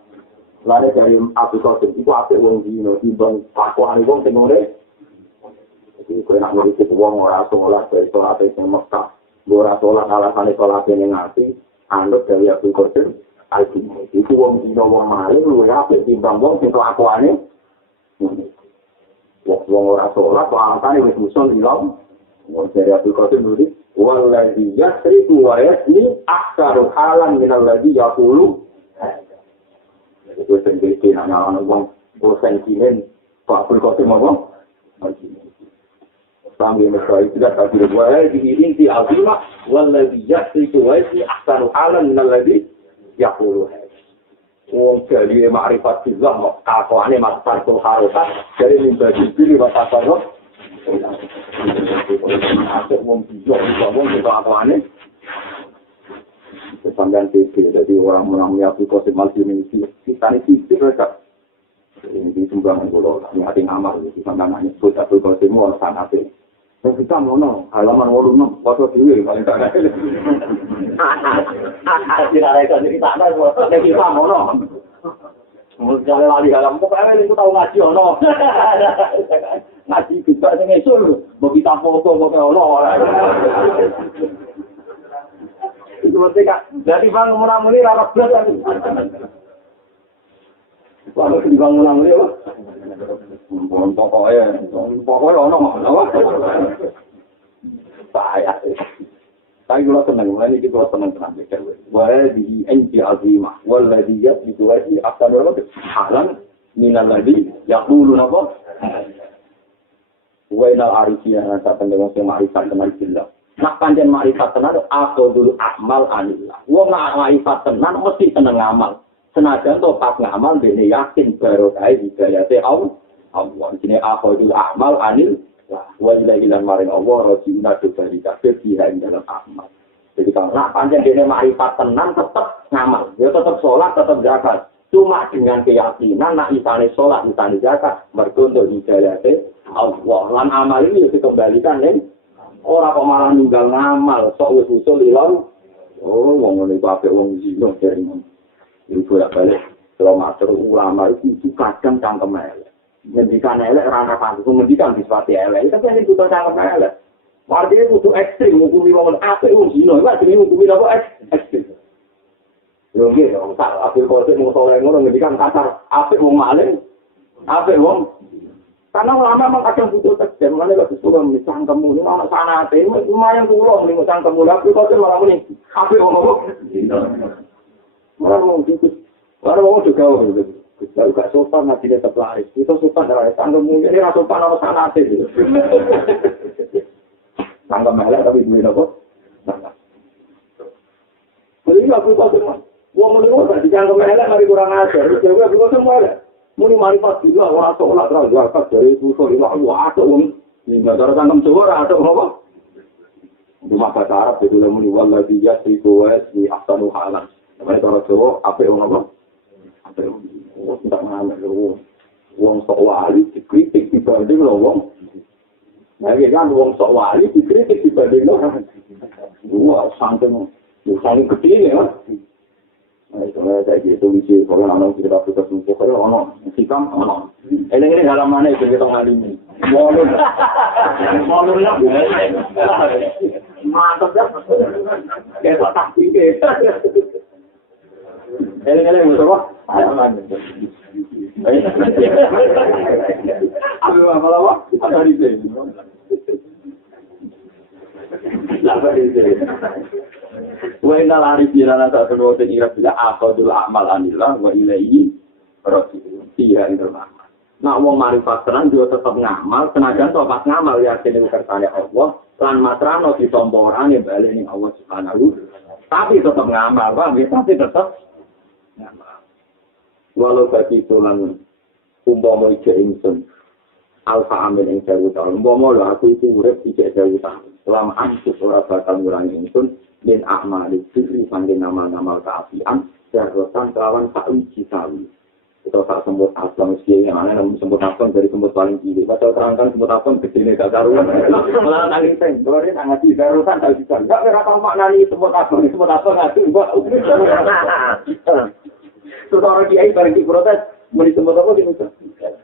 lari dari Abu Qasim, itu aku mungkin di bangku akuan ini, tengok. Jadi kalau nak ngurus uang orang sholat, dari sholat itu Mekah, orang sholat alasan sholat ini ngatur, anut dari Abu Qasim, itu uang di bawah maling, lu ya, di bangku itu akuan ini. Wong ora sholat, alasan wis muson ilang. Wong dari Abdul Qasim dulu, waladhi yasriku wa yasni aksaru halan minal ladhi yaqulu. Itu sendiri anak-anak wong sentimen Pak Abdul Qasim ngomong. Sambil mesra itu dah tadi waladhi inti azimah waladhi yasriku wa yasni aksaru halan minal ladhi yaqulu. Wong jadi ma'rifat billah kok kakone mas parto harokat dari mimba jibril wa tasarruf Asik wong bijak, wong apa-apane. Sampeyan TV, jadi orang menang Abdul Qasim Al-Junaidi, kita ini sisi mereka. Ini sumbangan kalau ngati ngamal, sampeyan nyebut Abdul Qasim orang sanate. Kita ngono, halaman 86, foto dhewe paling gak ada. Tidak ada yang kita ada, kita ngono. Mulai lali halaman, pokoknya ini tahu ngaji ono. Ngaji kita sing esul, mbok kita foto pokoknya ono. Itu mesti Kak. Jadi bang muni ra blas kan. Kalau di bangunan muni apa? Pokoknya ono apa? Saya. Tapi kalau tenang, ini kita tenang tenang betul. Wadi anti azimah, waladi yaitu wadi akan orang halan minal ladi yaqulu apa? Wa inal arifiyah tak pendengar ma'rifat tenan billah. Nak panjen ma'rifat tenan aku dulu amal anillah. Wong nak ma'rifat tenan mesti seneng ngamal. Senajan to pas ngamal dene yakin barokah hidayate Allah. Jenenge aku dulu amal anillah. Wa ila ilan maring Allah rasulullah dari kabeh dia dalam amal. Jadi kalau nak panjang dene ma'rifat tenan tetap ngamal. Ya tetap sholat, tetap zakat. Cuma dengan keyakinan nak isane sholat, isane zakat, mergo untuk hidayate Allah. Lan amal ini dikembalikan ning ora kok malah ninggal ngamal, sok wis usul ilang. Oh, wong ngene iku apik wong zina dari ngono. Iku ya balik kalau matur ulama itu kadang cangkem elek. Ngendikan elek ora pantes, ngendikan disipati elek. Tapi nek butuh cangkem elek. Artinya butuh ekstrim, hukumi wong apik wong zina, iku jenenge hukumi apa ekstrim. Lho nggih, tak Abdul Qasim Musoleh ngono ngendikan kasar, apik wong maling, apik wong. Karena ulama memang kadang butuh tegas, makanya kalau disuruh misang kamu, ini anak sanate, lumayan tulung, ini misang kamu, Abdul Qasim malah ini, apik wong apa? Malah wong ikut, malah wong juga gitu. Kalau gak sopan nanti dia terlaris, itu sopan dari tanggung ini rasa sopan orang sanate gitu. Tanggung melek tapi duit apa? Jadi Abdul Qasim, wong menurut gak ditanggung melek mari kurang ajar, jadi Abdul Qasim melek. Muni marifat juga, wah sholat terang zakat dari susul ilah, wah ada wong hingga cara tangkem Jawa ada apa? Cuma bahasa Arab itu muni walladhi yasriku wa yasri ahsanu halan. Namanya cara Jawa apa wong apa? Apa wong tidak mengamal wong sok wali dikritik dibanding wong. Nah iki kan wong sok wali dikritik dibanding orang. Wah santen gede ya. Nah, itu saya gitu visi kalau anak kita sudah sembuh kalau anak sikam anak ini dalam mana itu kita ngalimi mau ya mantap ya kayak tak pikir ini musuh apa apa ada di sini lah di sini. Wa inna al-arifina satu dua tiga bila akhadul amal anillah wa ilaihi raji'un. Tiga itu nama. Nak wong marifat tenan juga tetap ngamal, senajan to pas ngamal yakin ing kersane Allah, lan matrano ditomporane bali ning Allah Subhanahu. Tapi tetap ngamal, Pak, tapi tetap ngamal. Walau begitu lan umpama ijek ingsun alfa amin ing 1000 tahun. Umpama lho aku itu urip ijek 1000 tahun. Selama aku ora bakal ngurangi ingsun min a'mali dzikri sangge nama-nama keapian jarrotan kelawan tak uji sawi. Kita tak sebut aslam yang mana namun sebut aslam dari sebut paling tinggi. Baca terangkan sebut aslam kecilnya gak karuan. Malah nangis teng, boleh nangis di jarrotan tak bisa. Gak kira tahu maknanya sebut aslam ngasih buat. Terus orang kiai bareng di protes, mau disebut apa gitu?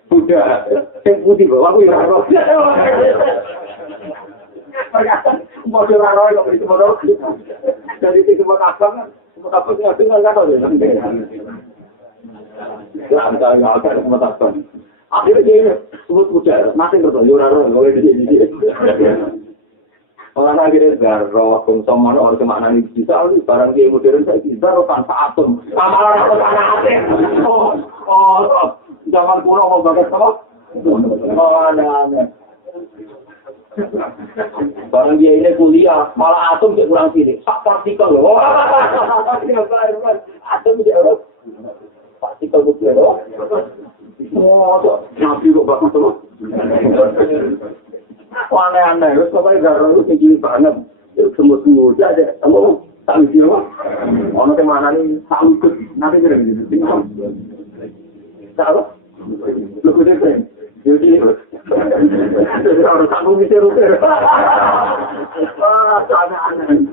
Buddha, yang putih bawa aku yang roh. Mau roh kok disebut roh. Jadi disebut aslam, sebut apa nggak dengar kan ada. Lantai nggak ada sebut aslam. Akhirnya dia sebut Buddha, masih nggak tahu roh nggak ada di. Orang akhirnya darah, konsumen orang kemana nih bisa, barang dia modern saya bisa, tanpa atom. Sama orang tanpa atom. Oh, zaman kuno mau bagas apa? Oh, ada. Barang dia ini kuliah, malah atom dia kurang sini. Sak partikel loh. Atom dia loh. Partikel dia loh. Oh, nabi kok bagus loh. aneh-aneh, wis pokoke garo sing cilik banget. Semut-semut aja, kamu tak bisa mah. Ono te mana nih sangkut, nanti kira gitu. Salah. Lu kudu kan. Jadi orang kamu bisa rupiah. Sangat aneh.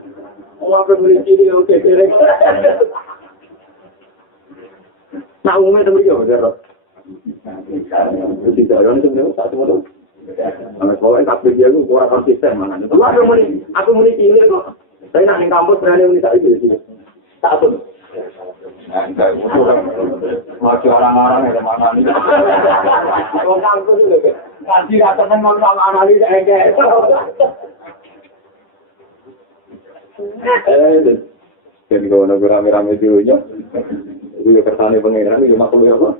Orang beri ciri oke kira. Nah, umumnya temen dia bener. Tidak ada yang sebenarnya satu motor. Kalau tak beli aku kurang konsisten mana. Aku muni cilik kok. Saya nak di kampus berani muni tak itu sini. Satu. Masih orang-orang yang mana nih? Kalau kampus itu kasih datang mau sama analis enggak. Jadi kalau nak rame-rame dulunya, itu kesannya pengeran itu makhluk apa?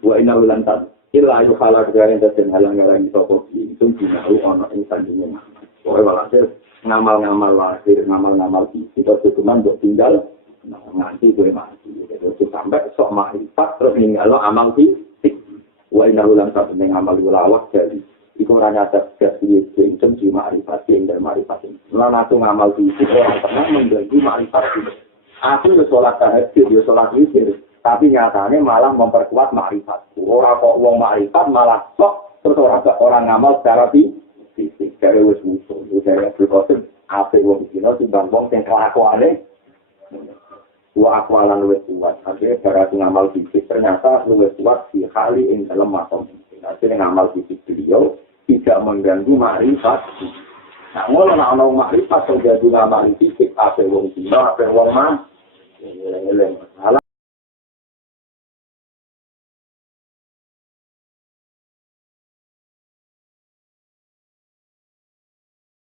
Wa inna ulantan illa ayu halak dari dan halang-halang toko itu dinahu ono insan dunia. Pokoknya walhasil ngamal-ngamal lahir, ngamal-ngamal fisik itu cuma untuk tinggal nanti gue mati. Itu sampai sok makrifat terus ninggalo amal fisik. Wa inna ulantan dengan amal ulawak jadi iku ora nyadar kasih sing cuma makrifat sing dan makrifat. Lan aku ngamal fisik ora pernah mengganggu makrifat. Aku udah sholat tahajud, udah sholat witir. Tapi nyatanya malah memperkuat makrifat. Orang kok wong makrifat malah sok terus orang ngamal secara fisik. Dari wis musuh, dari Abdul apa wong kino timbang wong sing kelakuane. Wa akwalan wis kuat. Akhirnya cara ngamal fisik ternyata wis kuat di kali ing dalam makom. Akhirnya ngamal fisik beliau tidak mengganggu makrifat. Nah, ngono nek ana makrifat terjadi ngamal fisik apa wong kino apa wong mah.